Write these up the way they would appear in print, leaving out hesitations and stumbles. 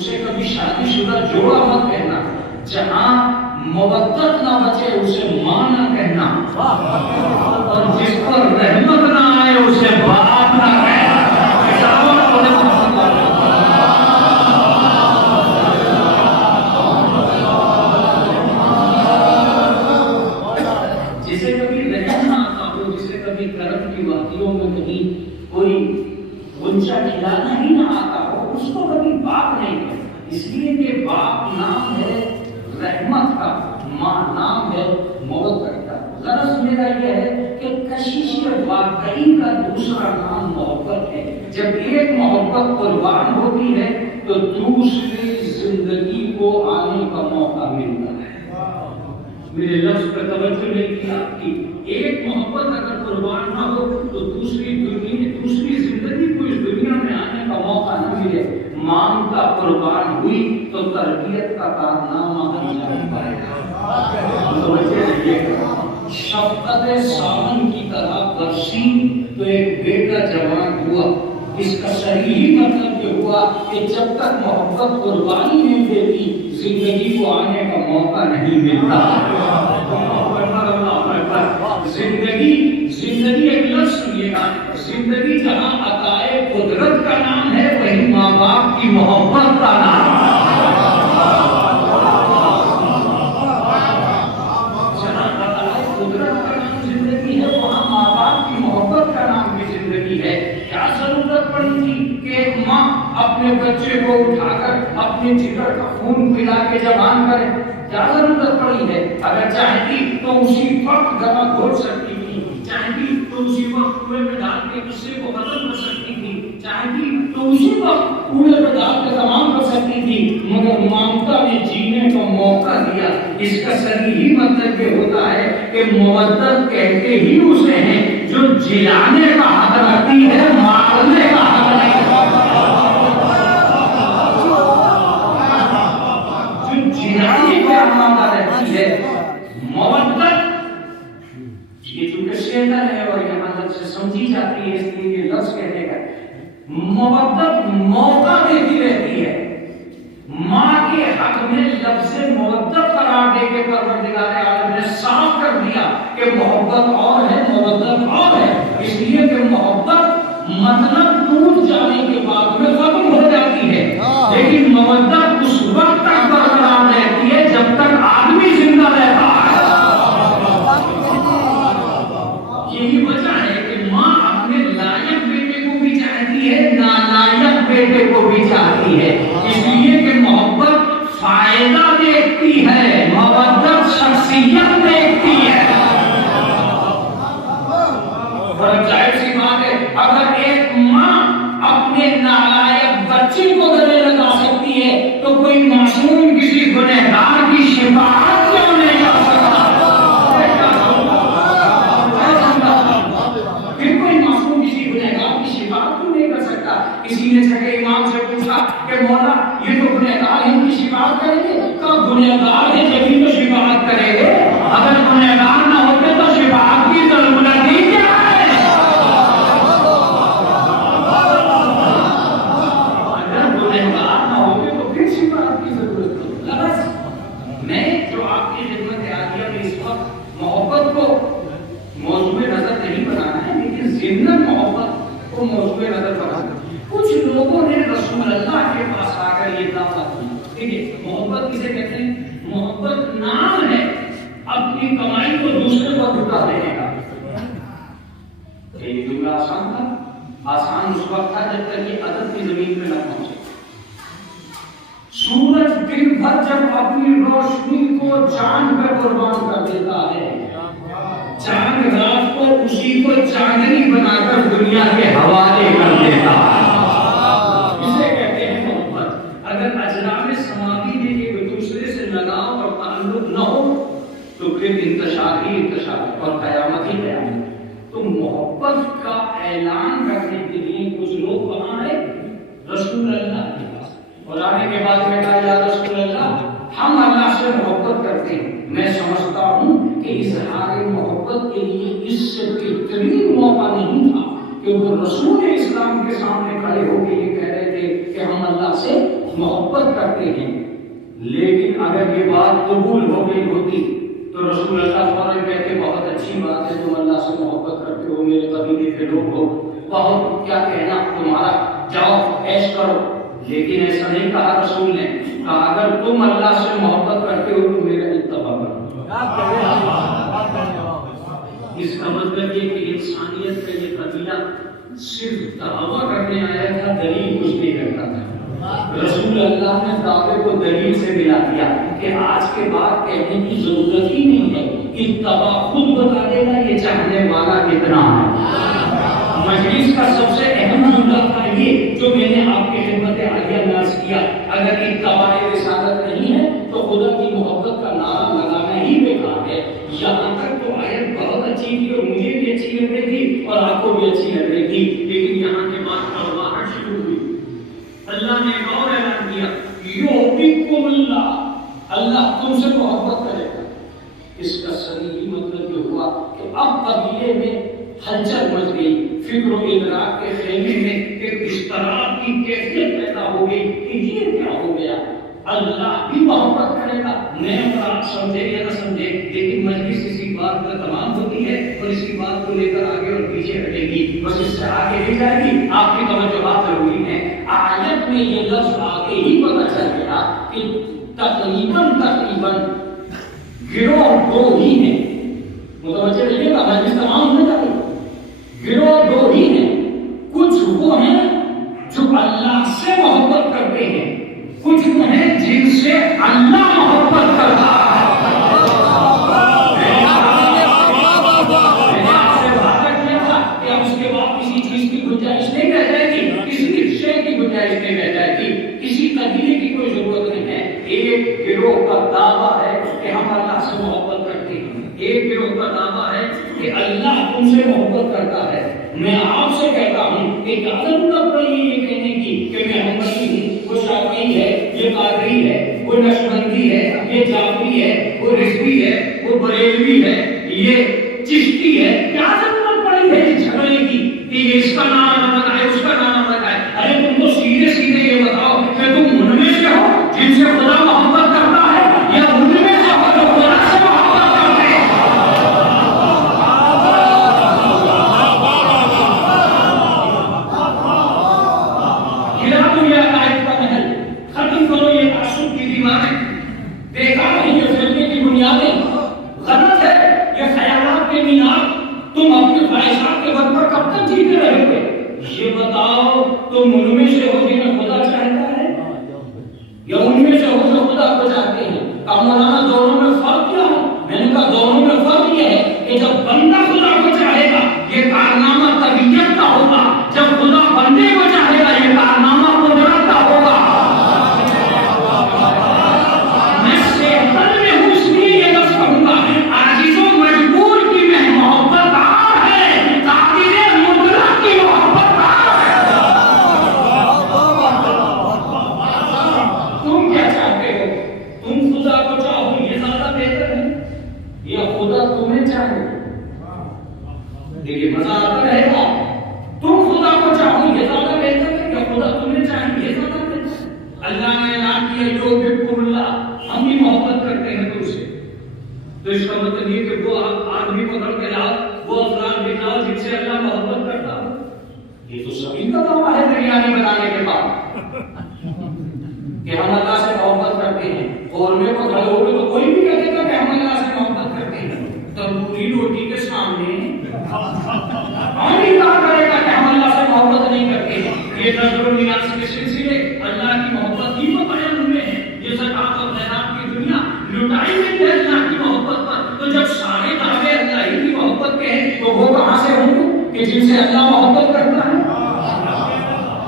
اسے کبھی شادی شدہ جوڑا مت کہنا، جہاں مودت نہ بچے اسے ماں نہ کہنا، اور جس پر رحمت نہ آئے اسے باپ نہ کہنا۔ جسے کبھی رحم نہ آتا ہو، جسے کبھی کرم کی وادیوں میں کہیں کوئی غنچہ کھلانا ہی نہ آتا ہو، اس کو کبھی باپ نہیں کہتا، اس لیے کہ باپ نام ہے رحمت کا، ماں نام ہے مودت کا۔ غرض میرا یہ ہے کہ کشش واقعی کا دوسرا نام محبت ہے۔ جب ایک محبت قربان ہوتی ہے تو دوسری زندگی کو آنے کا موقع ملتا ہے۔ میرے لفظ پر توجہ نہیں کی آپ کی، ایک محبت اگر قربان نہ ہو تو دوسری زندگی کو اس دنیا میں آنے کا موقع نہ ملے۔ مامتا قربان ہوئی تو تربیت کا کارنامہ انجام پائے گا۔ شفقت سامن کی طرح برسی تو ایک بیٹا جوان ہوا۔ اس کا صحیح مطلب یہ ہوا کہ جب تک محبت قربانی نہیں دیتی زندگی کو آنے کا موقع نہیں ملتا۔ زندگی ایک لفظ سنیے گا، زندگی جہاں عطائے قدرت کا نام ہے وہی ماں باپ کی محبت کا نام ہے۔ جہاں عطائے قدرت کا نام زندگی ہے وہاں ماں باپ کی محبت کا نام بھی زندگی ہے۔ کیا ضرورت پڑی تھی کہ ایک ماں اپنے بچے کو اٹھا کر اپنے جگر کا خون پلا کے جوان کرے؟ کیا ضرورت پڑی ہے؟ اگر چاہتی تو اسی وقت گلا گھونٹ سکتی تھی، چاہتی تو اسی وقت کنویں میں ڈال کے غصے کو ختم کر سکتی تھی، چاہتی تو اسی وقت کنویں میں ڈال کے تمام کر سکتی تھی، مگر مامتا نے جینے کا موقع دیا۔ اس کا صحیح مطلب یہ ہوتا ہے کہ مودت کہتے ہی اسے ہیں جو جلانے کا حق رکھتی ہے، مارنے کا حق نہیں۔ جلانے کا حق رہتی ہے مودت، یہ چونکہ شیطان ہے اور یہ مدد سے سمجھی جاتی ہے اس لیے یہ لفظ کہنے کا۔ مودت موقع دیتی رہتی ہے۔ ماں کے حق میں لفظ مودت قرار دے کے پروردگار عالم نے صاف کر دیا کہ محبت اور ہے، مودت اور ہے، اس لیے کہ محبت مطلب ٹوٹ جانے کے بعد میں ختم ہو جاتی ہے، لیکن مودت اس وقت تک برقرار رہتی ہے جب تک آدمی زندہ رہتا ہے۔ یہی وجہ ہے کہ ماں اپنے لائق بیٹے کو بھی چاہتی ہے، نالائق بیٹے کو بھی چاہتی ہے، اس لیے کہ محبت فائدہ دیکھتی ہے، مودت شخصیت دیکھتی ہے۔ اور ظاہر سی بات ہے اگر ایک ماں اپنے نالائق بچے کو گلے لگا سکتی ہے تو کوئی معصوم کسی گنہگار کی شفاعت کیوں نہیں کر سکتا؟ پھر کوئی معصوم کسی گنہگار کی شفاعت کیوں نہیں کر سکتا؟ کسی نے جگہ امام سے پوچھا کہ مولا یہ تو گنہگار ہیں، ان کی شفاعت کریں گے؟ کہا گنہگار ہیں جبھی تو شفاعت کریں گے، اگر گنہگار نہ ہوتے تو شفاعت کی ضرورت ہی کیا ہے؟ اگر گنہگار نہ ہوتے تو پھر شفاعت کی ضرورت نہیں۔ لفظ میں جو آپ کی خدمت عالیہ میں اس وقت محبت کو موضوع نظر نہیں بنانا ہے، لیکن ضمن محبت کو موضوع نظر بنانا ہے۔ کچھ لوگوں نے رسول اللہ کے پاس آ کر یہ دعوت دی، ٹھیک ہے، محبت کسے کہتے ہیں؟ محبت نام ہے اپنی کمائی کو دوسرے پر لٹا دینے کا۔ یہ جملہ آسان تھا، آسان اس وقت تھا جب تک یہ عدد کی زمین پہ نہ پہنچے۔ سورج دن بھر جب اپنی روشنی کو چاند پہ قربان کر دیتا ہے، چاند رات کو اسی کو چاندنی بنا کر دنیا کے حوالے کر دیتا ہے، اسے کہتے ہیں محبت۔ اگر اجرام سماوی میں ایک دوسرے سے لگاؤ اور تعلق نہ ہو تو پھر انتشار ہی انتشار اور قیامت ہی قیامت۔ تو محبت کا اعلان کرنے کے لیے کچھ لوگ وہاں آئے رسول اللہ کے پاس، اور آنے کے بعد میں کہا یا رسول اللہ ہم اللہ سے محبت کرتے ہیں، میں سمجھتا ہوں کہ اظہار محبت کے لیے اس سے بہترین موقع نہیں تھا کہ وہ رسول اسلام کے سامنے کھڑے ہو کے یہ کہہ رہے تھے تھے کہ ہم اللہ سے محبت کرتے ہیں، لیکن اگر یہ بات قبول ہو گئی ہوتی تو رسول اللہ فوراً کہتے بہت اچھی بات ہے، تم اللہ سے محبت کرتے ہو، میرے قبیلے کے لوگ ہو، بہت کیا کہنا تمہارا، جاؤ عیش کرو۔ لیکن ایسا نہیں کہا رسول نے، کہا اگر تم اللہ سے محبت کرتے ہو تو میرا اتباع کرو۔ اس کا مطلب یہ کہ انسانیت کا یہ قبیلہ صرف دعویٰ کرنے آیا تھا، دلیل کچھ نہیں کرتا تھا۔ رسول اللہ نے دعوے کو دلیل سے ملا دیا کہ آج کے بعد کہنے کی ضرورت ہی نہیں ہے، اتباع خود بتا دے گا یہ چاہنے والا کتنا ہے۔ مجلس کا سب سے اہم جملہ تھا یہ جو میں نے آپ کی خدمت عالیہ ناز کیا، اگر اتباع رسالت نہیں ہے تو خدا کی محبت کا نعرہ لگانا ہی بیکار ہے۔ یہاں تک تو آیت بہت اچھی تھی اور مجھے بھی اچھی لگ رہی تھی اور آپ کو بھی اچھی لگ رہی تھی، لیکن یہاں کے بعد کڑواہٹ شروع ہوئی۔ اللہ نے ایک اور اعلان کیا، یحببکم اللہ، اللہ تم سے محبت کرے گا۔ اس کا صحیح مطلب یہ ہوا کہ اب قبیلے میں ہلچل مچ گئی، فکر و ادراک کے خیمے میں ایک اضطراب کی کیفیت پیدا ہو گئی کہ یہ کیا ہو گیا، اللہ بھی محبت کرے گا۔ میں اور آپ سمجھے یا نہ سمجھے، لیکن مجلس اسی بات پر تمام ہوتی ہے اور اسی بات کو لے کر آگے اور پیچھے ہٹے گی، بس اس سے آگے نہیں جائے گی۔ آپ کی توجہ ضروری ہے، آیت میں یہ لفظ آگے ہی پتہ چل گیا کہ تقریباً گروہ دو ہی ہیں، متوجہ رہیے گا، مجلس تمام ہو جائے گی، گروہ دو ہی ہیں، کچھ وہ ہیں جو اللہ سے محبت کرتے ہیں، کچھ وہ ہیں جن سے اللہ محبت کرتا ہے۔ میں نے آپ سے وعدہ کیا تھا کہ اب اس کے بعد کسی چیز کی گنجائش نہیں رہ جائے گی، کسی شے کی گنجائش نہیں رہ جائے گی، کسی قبیلے کی کوئی ضرورت نہیں ہے۔ ایک گروہ کا دعویٰ ہے کہ ہم اللہ سے محبت کرتے ہیں، ایک گروہ کا دعویٰ ہے کہ اللہ تم سے محبت کرتا ہے۔ میں آپ سے کہتا ہوں کہ اجازت کب پڑی یہ کہنے کی کہ میں احمدی ہوں، وہ شافعی ہے، یہ قادری ہے، وہ نقشبندی ہے، یہ جعفری ہے، وہ رضوی ہے، وہ بریلوی ہے، یہ چشتی ہے، اجازت کب پڑی ہے جھگڑے کی کہ یہ اس کا نام نہ بتائے اس کا نام نہ بتائے؟ ارے تم تو سیدھے سیدھے یہ بتاؤ کہ تم ان میں سے ہو جن سے خدا محبت کرتا ہے یا ان میں سے ہو جو خدا سے محبت کرتے ہیں؟ ہلا دو یہ عقائد کا محل، ختم کرو یہ تعصب کی دیواریں، بیکار ہیں یہ فرقے کی بنیادیں، غلط ہے یہ خیالات کے مینار، تم اپنی خواہشات کے بل پر کب تک جیتے رہے گے؟ یہ بتاؤ تم ان میں سے ہو جنہیں خدا چاہتا ہے یا ان میں سے ہو جو خدا کو چاہتے ہیں؟ مولانا دونوں میں فرق کیا ہے؟ میں نے کہا دونوں میں فرق یہ ہے کہ جب بندہ خدا کو چاہے گا یہ کارنامہ طبیعت کا ہوگا، جب خدا بندے کو چاہے گا یہ کارنامہ قدرت کا ہوگا۔ میں صحت میں ہوں اس لیے یہ لفظ کہوں گا، عاجزوں مجبور کی میں محبت آر ہے، قادر مطلق کی محبت آر ہے۔ تم کیا چاہتے ہو؟ تم خدا کو چاہو یہ زیادہ بہتر ہے یا خدا تمہیں چاہے؟ دیکھیے مزہ آتا رہے گا، تم خدا کو چاہو یہ زیادہ بہتر ہے یا خدا تمہیں چاہے یہ زیادہ بہتر ہے؟ اللہ نے اعلان کیا یحببکم اللہ، ہم بھی محبت کرتے ہیں تم سے۔ تو اس کا مطلب یہ کہ وہ آدمی پکڑ کے لاؤ، وہ افراد دکھاؤ جن سے اللہ محبت کرتا ہے۔ یہ تو سبھی کا دعویٰ ہے بریانی بنانے کے بعد کہ ہم اللہ سے محبت کرتے ہیں، قورمے کو کھڑے ہو گئے تو کوئی بھی کہے گا کہ ہم اللہ سے محبت کرتے ہیں، تندوری روٹی کے سامنے کون انکار کرے گا کہ ہم اللہ سے محبت نہیں کرتے ہیں؟ یہ نظر و نیاز کے سلسلے اللہ کی محبت ہی تو بیان ہوئے ہیں، یہ زکات اور خیرات کی دنیا لٹائی گئی ہے اللہ کی محبت پر۔ تو جب سارے دعوے اللہ ہی کی محبت کے ہیں تو وہ کہاں سے ہوں گے کہ جن سے اللہ محبت کرتا ہے؟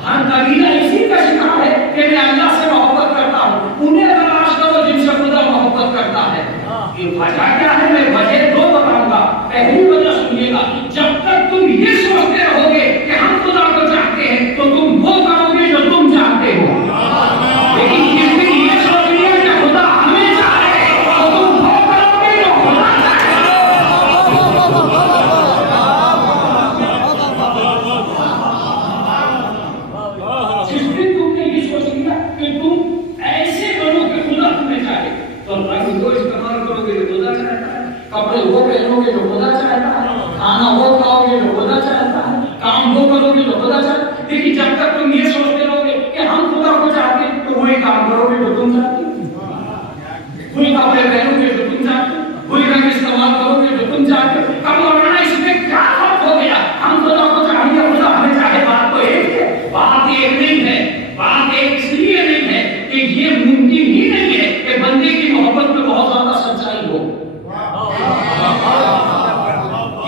ہر قبیلہ اسی کا شکار ہے کہ میں اللہ سے محبت کرتا ہوں، انہیں تلاش کرو جن سے خدا محبت کرتا ہے۔ یہ وجہ کیا ہے؟ میں وجہ دو بتاؤں گا۔ پہلی وجہ سنیے گا، جب تک تم یہ سوچتے رہو گے کہ ہم خدا کو چاہتے ہیں تو تم وہ کرو گے جو تم چاہتے ہو، لیکن جس دن یہ سوچ لیا کہ خدا ہمیں چاہے تو تم وہ کرو گے جو خدا چاہے۔ جس دن تم کپڑے وہ پہنو گے جو خدا چاہتا ہے، کھانا وہ کھاؤ گے جو خدا چاہتا ہے، کام وہ کرو گے جو خدا چاہتا ہے. لیکن جب تک تم یہ سوچتے رہو گے کہ ہم خدا کو چاہتے ہیں تو وہی کام کرو گے جو تم چاہتے ہو، وہی کپڑے پہنو گے جو تم چاہتے ہو، وہی رنگ استعمال کرو گے جو تم چاہتے ہو. کب مولانا اس میں کیا فرق ہو گیا؟ ہم خدا کو چاہیں گے، خدا ہمیں چاہے، بات تو ایک ہے. بات ایک نہیں ہے. بات ایک اس لیے نہیں ہے کہ یہ ممکن ہی نہیں ہے کہ بندے کی محبت میں بہت زیادہ سچائی ہو.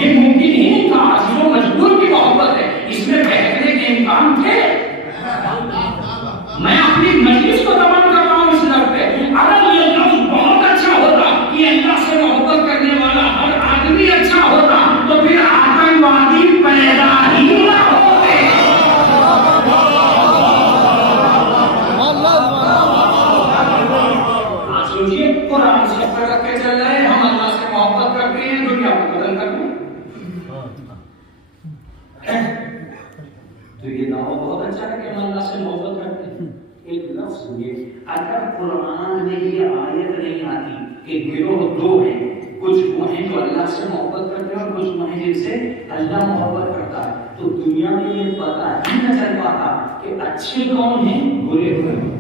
یہ ممکن ہی نہیں تھا. عاجز و مجبور کی محبت ہے، اس میں بہترے کے امکان تھے. میں اپنی مجلس کو تمام کر رہا ہوں اس لفظ پہ. اگر یہ لفظ بہت اچھا ہوتا کہ اللہ سے محبت کرنے والا ہر آدمی اچھا ہوتا تو پھر آتنکوادی پیدا ہی نہ ہوتے. آپ سوچیے، قرآن سے پڑھ کے چل رہے ہیں، ہم اللہ سے محبت کرتے ہیں، دنیا کو بدل کرتے ہیں. تو یہ دعویٰ بہت اچھا ہے کہ ہم اللہ سے محبت کرتے ہیں. ایک لفظ یہ، اگر قرآن میں یہ آیت نہیں آتی کہ گروہ دو ہیں، کچھ وہ ہیں جو اللہ سے محبت کرتے ہیں اور کچھ وہ ہیں جن سے اللہ محبت کرتا ہے، تو دنیا میں یہ پتہ ہی نہ چل پاتا کہ اچھے کون ہیں، برے کون ہیں.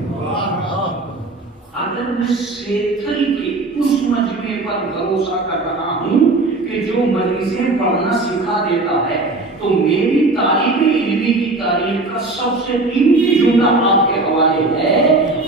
اگر میں سیتھل کے اس مجمع پر بھروسہ کر رہا ہوں کہ جو مجلسیں پڑھنا سکھا دیتا ہے، تو میری طالب علمی کی تاریخ کا سب سے قیمتی جملہ آپ کے حوالے ہے.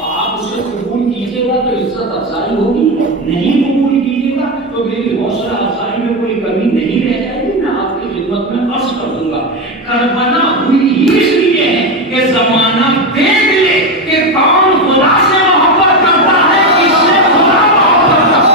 آپ اسے قبول کیجیے گا تو عزت افزائی ہوگی، نہیں قبول کیجیے گا تو میری حوصلہ افزائی میں کوئی کمی نہیں رہ جائے گی. میں آپ کی خدمت میں عرض کر دوں گا، کربلا ہوئی ہی اس لیے ہے کہ زمانہ دیکھ لے کہ کون خدا سے محبت کرتا ہے، کس سے خدا محبت کرتا ہے.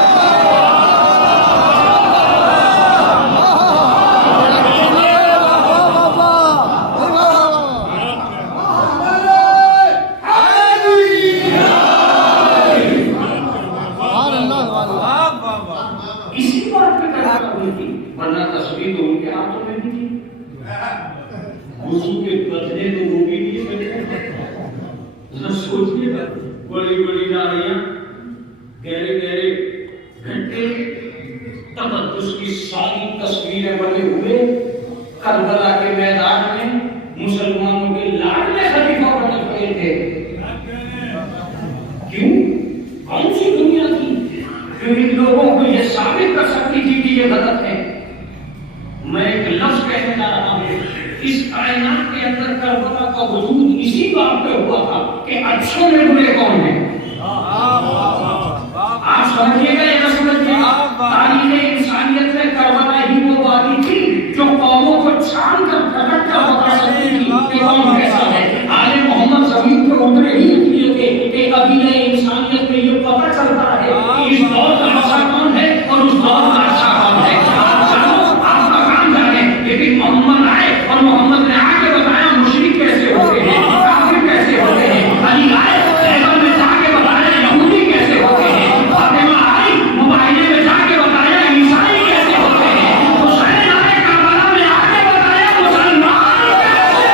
ورنہ تصویر تو ان کے ہاتھوں میں بھی تھی، وضو کے بدلے تو وہ بھی نہیں کرتے. سوچیے گا، بڑی بڑی ناریاں، گہرے گہرے گھنٹے تقدس کی ساری تصویریں بنے ہوئے کربلا کے میدان میں مسلمانوں کے لاڈلے خلیفہ بنے ہوئے تھے. کیوں؟ کون سی دنیا تھی جو ان لوگوں کو یہ ثابت کر سکتی تھی کہ یہ غلط ہے؟ میں ایک لفظ کہنے جا رہا ہوں، اس کائنات کے اندر کربلا کا وجود اسی بات پہ ہوا تھا کہ اچھوں میں برے کون ہیں. آپ سمجھیے گا یا نہ سمجھیے گا، تاریخ انسانیت میں کربلا ہی وہ وادی تھی جو قوموں کو چھان کر پھٹک کر بتا سکتی تھی کہ کون کیسا ہے. آل محمد زمین پر اترے ہی اس لیے تھے کہ قبیلہ انسانیت میں یہ پتہ چلتا ہے کہ اس دور کا اچھا کون ہے اور اس دور کا اچھا کون ہے. لیکن محمد آئے اور محمد نے آ کے بتایا مشرک کیسے ہوتے ہیں، کافر کیسے ہوتے ہیں. علی آئے خیبر میں جا کے بتایا یہودی کیسے ہوتے ہیں. فاطمہ آئی مباہلے میں جا کے بتایا عیسائی کیسے ہوتے ہیں. حسین آئے کربلا میں آ کے بتایا مسلمان کیسے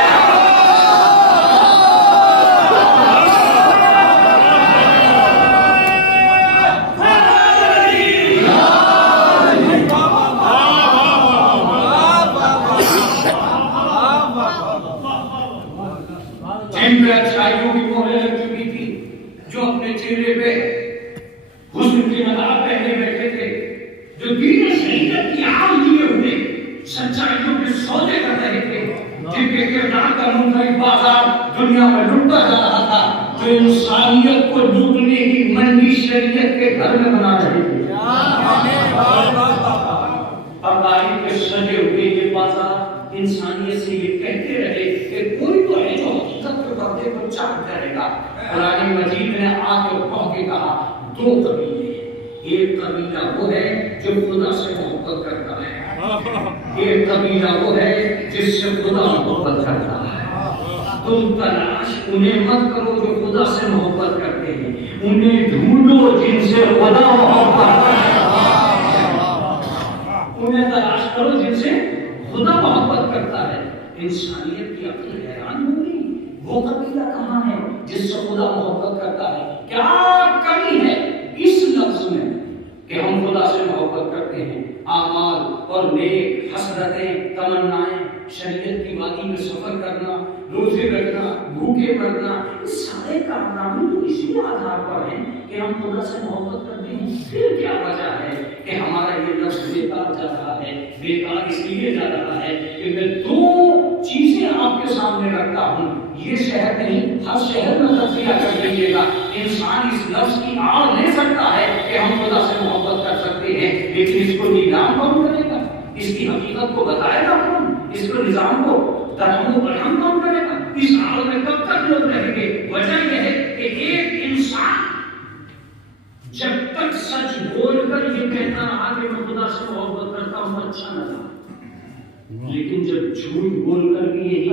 جن پہ اچھائیوں کی مہریں لگ چکی تھی، جو اپنے چہرے پہ حسن کی نقاب پہنے بیٹھے تھے، جو دین شریعت کی آگ لیے ہوئے سچائیوں کے سودے کر رہے تھے، جن کے کردار کا منفرد بازار دنیا میں لٹتا جا رہا تھا، جو انسانیت کو لوٹنے کی منڈی شریعت کے گھر میں بنا رہے تھے. اب تاریخ کے سجے ہوئے یہ بازار انسانیت سے یہ کہتے رہے کہ کوئی تو ہے جو حقیقت کے پردے کو چاک کرے گا. قرآن مجید نے آ کے کہہ کے کہا دو قبیلے، ایک قبیلہ وہ ہے جو خدا سے محبت کرتا ہے، ایک قبیلہ وہ ہے جس سے خدا محبت کرتا ہے. تم تلاش انہیں مت کرو جو خدا سے محبت کرتے ہیں، انہیں ڈھونڈو جن سے خدا محبت کرتا ہے. انہیں تلاش کرو جن سے خدا محبت کرتا ہے. انسانیت کی عقل حیران ہوگی، وہ قبیلہ کہاں ہے جس سے خدا محبت کرتا ہے؟ کیا کمی ہے اس لفظ میں کہ ہم خدا سے محبت کرتے کرتے ہیں. اعمال اور نیک حسرتیں تمنائیں، شریعت کی وادی میں سفر کرنا، روزے رکھنا، بھوکے مرنا، یہ سارے کارنامے تو اسی آدھار پر ہیں کہ ہم خدا سے محبت کرتے ہیں. پھر کیا وجہ ہے کہ ہمارا یہ لفظ بیکار جا رہا ہے؟ بیکار اس لیے جا رہا ہے کہ میں دو چیزیں آپ کے سامنے رکھتا ہوں. یہ شہر نہیں، ہر شہر میں تجزیہ کر لیجیے گا. انسان اس لفظ کی آڑ لے سکتا ہے کہ ہم خدا سے محبت کر سکتے ہیں، لیکن اس کو نیلام کون کرے گا؟ اس کی حقیقت کو بتائے گا کون؟ اس کو نظام کو درہم و برہم کون کرے گا؟ اس حال میں کب تک لوگ رہیں گے؟ وجہ یہ ہے کہ ایک انسان جب تک سچ بول کر یہ کہتا رہا کہ میں خدا سے محبت کرتا ہوں، اچھا لگا، لیکن جب جھوٹ بول کر بھی یہی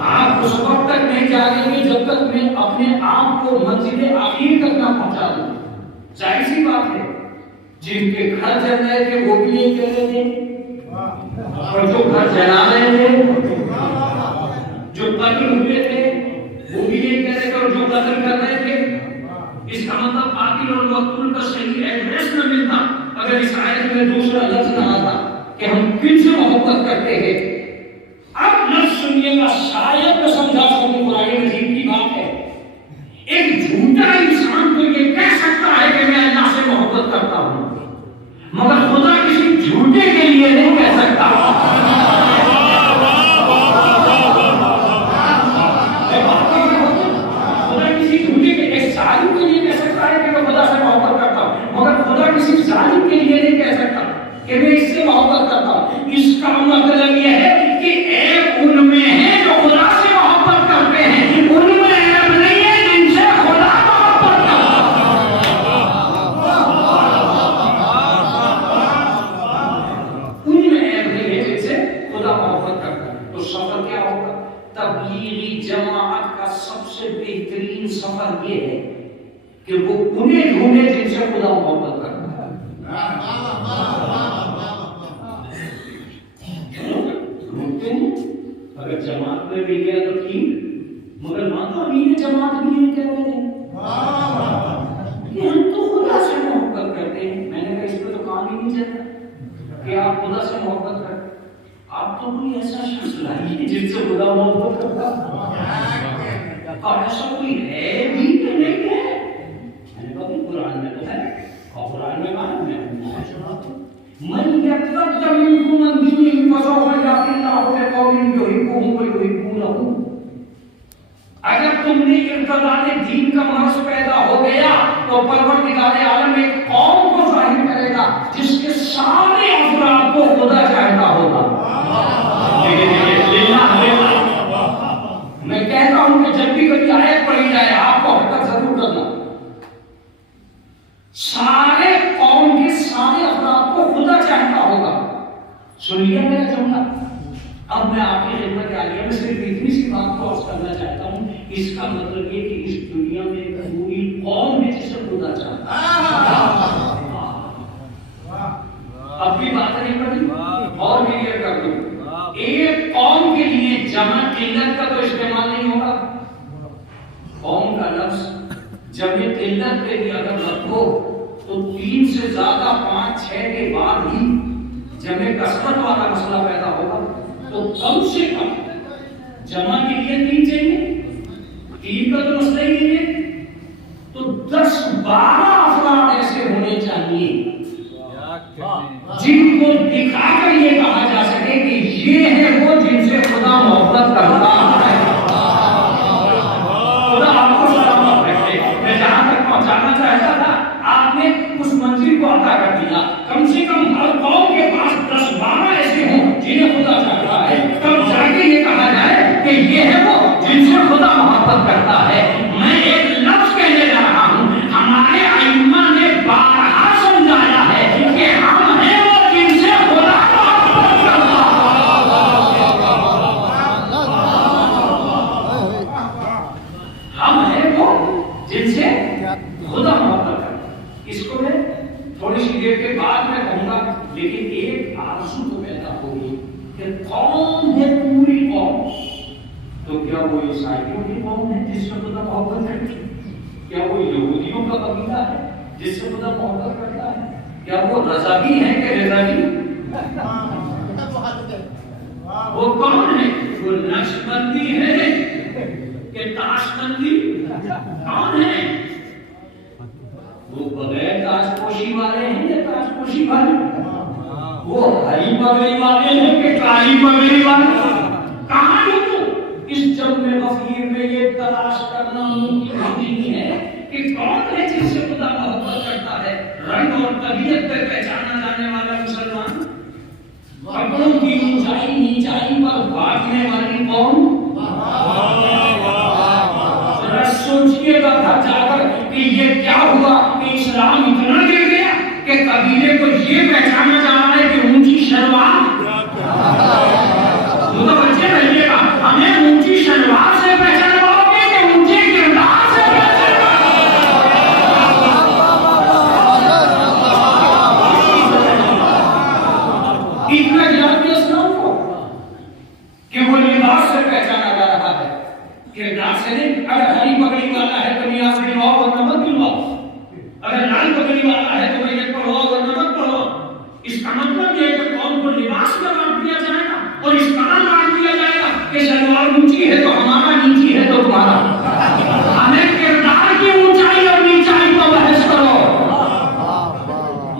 آپ اس وقت تک نہیں جاگیں گے جب تک میں اپنے آپ کو منزل آخر تک نہ پہنچا دوں. ظاہر سی بات ہے، جن کے گھر جل رہے تھے وہ بھی یہی کہہ رہے تھے، اور جو گھر جلا رہے تھے، جو قتل ہوئے تھے وہ بھی یہی کہہ رہے تھے، اور جو قتل کر رہے تھے. اس کا مطلب قاتل اور مقتول کا صحیح ایڈریس نہ ملتا اگر اس آیت میں دوسرا لفظ نہ آتا کہ ہم کن سے محبت کرتے ہیں. اب لفظ سنیے گا، شاید میں سمجھا سکوں قرآن مجید کی بات ہے. ایک جھوٹا انسان تو یہ کہہ سکتا ہے کہ میں اللہ سے محبت کرتا ہوں، مگر خدا کسی جھوٹے کے لیے نہیں کہہ سکتا. خدا کسی جھوٹے کے ایک ظالم کے لیے کہہ سکتا ہے کہ میں خدا سے محبت کرتا ہوں، مگر خدا کسی ظالم کے لیے نہیں کہہ سکتا کہ میں اس سے محبت کرتا ہوں. اس کا مطلب یہ ہے کہ ایک ان میں ہے جو خدا سے محبت کرتے ہیں، ان میں عیب نہیں ہے جن سے خدا محبت کرتا ہے. ان میں عیب نہیں ہے جن سے خدا محبت کرتا ہے. تو سفر کیا ہوگا؟ تبلیغی جماعت کا سب سے بہترین سفر یہ ہے کہ وہ انہیں ڈھونڈے جن سے خدا محبت کرتا ہے. اگر جماعت میں بھی گیا تو ٹھیک، مگر وہاں تو امین جماعت بھی نہیں کہہ رہے ہیں کہ ہم تو خدا سے محبت کرتے ہیں. میں نے کہا اس پہ تو کام ہی نہیں چلتا کہ آپ خدا سے محبت کرتے. آپ تو کوئی ایسا شخص لائیے جن سے خدا محبت کرتا، اور ایسا کوئی ہے بھی کہ نہیں ہے. میں نے کہا قرآن میں تو ہے، اور قرآن میں کہا میں من يرتد منكم عن دينه فسوف يأتي الله بقوم يحبهم ويحبونه. اگر تم نے ارتداد دین کا مرض پیدا ہو گیا تو پروردگار عالم ایک قوم کو ظاہر کرے گا جس کے سارے افراد کو خدا چاہتا ہوگا. میں کہتا ہوں کہ جب بھی کبھی آیت پڑھی جائے آپ کو حرکت ضرور کرنا. سارے قوم کے سارے افراد کو خدا چاہتا ہوگا. سنیے میرا جملہ. اب میں آپ کی خدمت عالیہ میں صرف اتنی سی بات کو عرض کرنا چاہتا ہوں. اس کا مطلب یہ کہ اس دنیا میں ایک پوری قوم ہے جسے خدا چاہتا ہے. اب بھی بات نہیں پڑی اور کلیئر کر دوں. ایک قوم کے لیے جمع قلت کا تو استعمال نہیں ہوگا. قوم کا لفظ جمع قلت پہ بھی اگر رکھو تو 3 سے زیادہ 5 6 کے بعد ہی جمع کثرت والا مسئلہ پیدا ہوگا. تو کم سے کم جمع کے لیے 3 چاہیے، 3 کا تو مسئلہ ہی نہیں ہے، تو 10-12 افراد ایسے ہونے چاہیے جن کو دکھا کر یہ کہا جا سکے کہ یہ ہے وہ جن سے خدا محبت کرتا ہے. خدا آپ کو سلامت رکھے. میں جہاں تک پہنچانا چاہتا تھا آپ نے اس منزل کو عطا کر دیا. کم سے کم ہر قوم کے پاس 10-12 ایسے ہوں جنہیں خدا چاہتا ہے، تب جا کے یہ کہا جائے کہ یہ ہے وہ جن سے خدا محبت کرتا ہے. میں ایک لفظ کہنے جا رہا ہوں، ہمارے ائمہ نے بارہا سمجھایا ہے کہ ہم ہیں وہ جن سے خدا محبت کرتا ہے. ہم ہیں وہ جن سے خدا محبت کرتا ہے. اس کو میں تھوڑی سی دیر کے بعد میں کہوں گا، لیکن ایک آرزو تو پیدا ہوگی کہ کون ہے پوری قوم. تو کیا وہ عیسائیوں کی قوم ہے جس سے خدا محبت کرتی ہے؟ کیا وہ یہودیوں کا قبیلہ ہے جس سے خدا محبت کرتا ہے؟ کیا وہ رضا بھی ہے کہ رضا بھی؟ وہ کون ہے؟ وہ نقش بندی ہے کہ تاش بندی؟ کون ہے وہ؟ بغیر تاش پوشی والے ہیں یا تاش پوشی والے؟ وہ ہری پگڑی والے ہیں کہ کالی پگڑی والے؟ کہاں ڈھونڈوں؟ اس جب میں غفیر میں یہ تلاش کرنا ممکن نہیں ہے کہ کون ہے جس سے خدا محبت کرتا ہے؟ رنگ اور طبیعت پہ پہچانا جانے والا مسلمان، کپڑوں کی اونچائی نیچائی پر بانٹنے والی قوم۔ ذرا سوچئے گا گھر جا کر کہ یہ کیا ہوا کہ اسلام اتنا گر گیا کہ قبیلے کو یہ پہچانا جا رہا ہے کہ اونچی شلوار۔ تو بچے رہیے گا، ہمیں اونچی شلوار سے پہچانواؤ گے کہ اونچے کردار سے اتنا جانتے اسلام کو کہ وہ لباس سے پہچانا جا رہا ہے، کردار سے نہیں۔ اگر ہری پگڑی والا ہے تو نیاز دلواؤ اور نمک دلواؤ، اگر لال پگڑی والا ہے تو یہ پڑھواؤ اور نمک پڑھواؤ۔ اس کا مطلب یہ ہے کہ قوم کو لباس میں بانٹ دیا جائے گا اور اس طرح بانٹ دیا جائے گا کہ شلوار اونچی ہے تو ہمارا، نیچی ہے تو تمہارا۔ ہمیں کردار کی اونچائی اور نیچائی کو بحث کرو،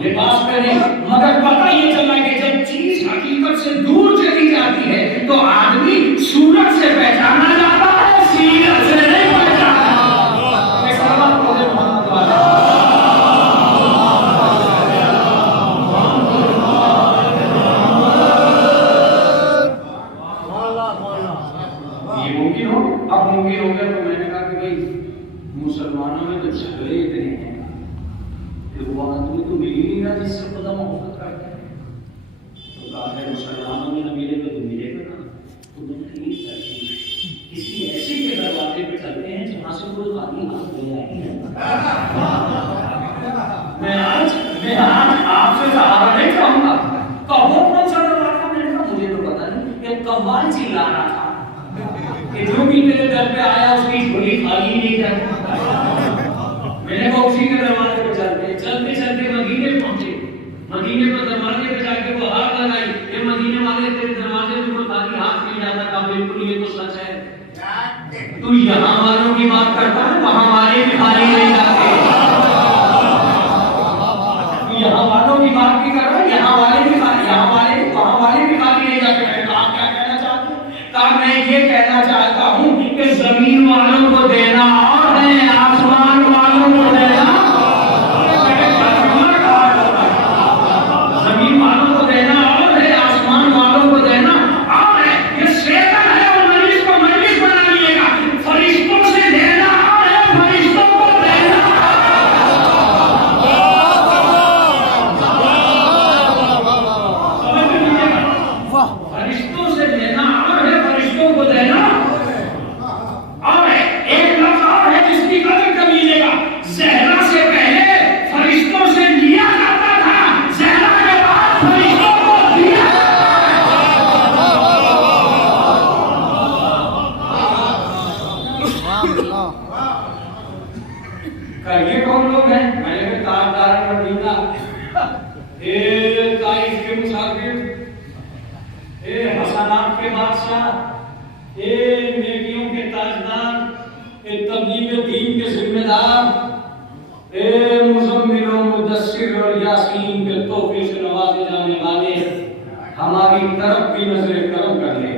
لباس پہ نہیں۔ مگر پتہ یہ چلا کہ جب چیز حقیقت سے دور چلی جاتی ہے تو آدمی صورت سے پہچانا جاتا ہے، سیرت سے نہیں پہچانا۔ یہ ممکن ہو، اب ممکن ہو گیا تو میں نے کہا کہ بھائی مسلمانوں میں تو جھگڑے اتنے ہیں کہ وہ آدمی تو مل ہی نہیں رہا جس سے خدا محبت کرتا ہے۔ تو کہا ہے مسلمانوں میں نہ ملے گا تو ملے گا نا۔ تو میں نے یہ کرتی کسی ایسے کے دروازے پہ چلتے ہیں جہاں سے کوئی خالی ہاتھ گیا ہی نہیں۔ میں آج آپ سے سہارا نہیں چاہوں گا کہ وہ کون سا دروازہ؟ میں نے کہا مجھے تو پتا نہیں، کہ قوال چلا رہا تھا کہ جو بھی میرے در پہ آیا اس کی جھولی خالی نہیں جاتی۔ میں نے کہا اسی کے دروازے پہ چلتے چلتے چلتے مدینے پہنچے۔ مدینے پر دروازے پہ جا کے وہ ہاتھ لگائی، یہ مدینے والے تیرے دروازے پہ خالی ہاتھ نہیں جاتا۔ کہا بالکل یہ تو سچ ہے، تو یہاں والوں کی بات کرتا ہے، وہاں والے بھی خالی نہیں جاتے۔ تو یہاں والوں کی بات بھی کر رہا ہے، یہاں والے بھی خالی، یہاں والے وہاں والے بھی خالی نہیں جاتے۔ میں نے کہا کیا کہنا چاہتے ہیں؟ کہا میں یہ کہنا چاہتا ہوں کہ زمین والوں کو دینا اور ہے، آسمان والوں کو دینا۔ زمین والوں کو دینا اور ہے، آسمان والوں کو دینا اور ہے۔ یہ شیطان ہے اور مجلس کو مجلس بنا لیے گا۔ فرشتوں سے دینا اور ہے، فرشتوں کو دینا۔ فرشتوں سے دینا اور ہے، فرشتوں کو دینا اور ہے۔ ایک لفظ اور ہے جس کی قدر کبھی لے گا، زہرا سے پہلے فرشتوں سے لیا جاتا تھا، زہرا کے بعد فرشتوں کو دیا۔ یہ کون لوگ ہیں؟ میں نے کہا تاجدار مدینہ، طائف کے مسافر، حسنات کے بادشاہ، نیکیوں کے تاجدار، تبلیغ دین کے ذمہ دار، مزمل و مدثر اور یاسین کے تحفے سے نوازے جانے والے، ہماری طرف بھی نظر کرم کر لے۔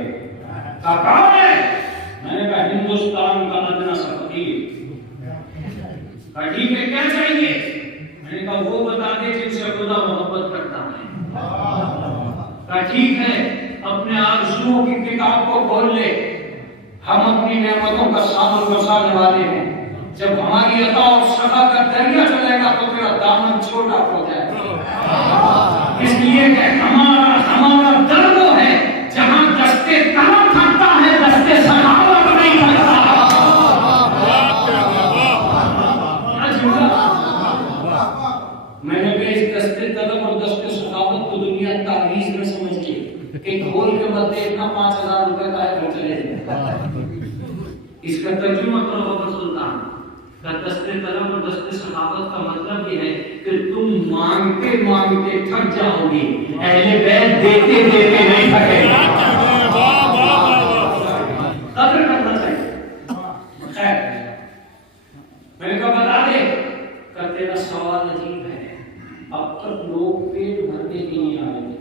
کہاں ہے؟ میں نے کہا ہندوستان کا ادنا سا فقیر۔ کہا ٹھیک ہے، کیا چاہیے؟ میں نے کہا وہ بتا دے جن سے خدا محبت کرتا ہے۔ کہا ٹھیک ہے، اپنے آرزوؤں کی کتاب کو کھول لے، ہم اپنی نعمتوں کا سامان بسانے والے ہیں۔ جب ہماری عطا اور سخا کا دریا چلے گا تو تیرا دامن چھوٹا ہو جائے گا۔ اس لیے کہ ہمارا در وہ ہے جہاں دستے کرم تھکتا ہے، دستے سخاوت نہیں تھکتا۔ میں نے کہا اس دستے طلب اور دستے سخاوت کو دنیا تعویذ میں سمجھ کے کہ کھول کے مت دیکھنا 5000 روپے کا ہے وہ چلے جائے۔ اس کا ترجمہ کرو بابا سلطان، دست طلب اور دست صحابت کا مطلب یہ ہے کہ تم مانگتے مانگتے تھک جاؤ گے، اہل بیت دیتے دیتے نہیں تھکے گا۔ قدر کرنا چاہیے۔ خیر میں نے کہا بتا دے کہ تیرا سوال عجیب ہے، اب تک لوگ پیٹ بھرنے کے لیے آئے تھے،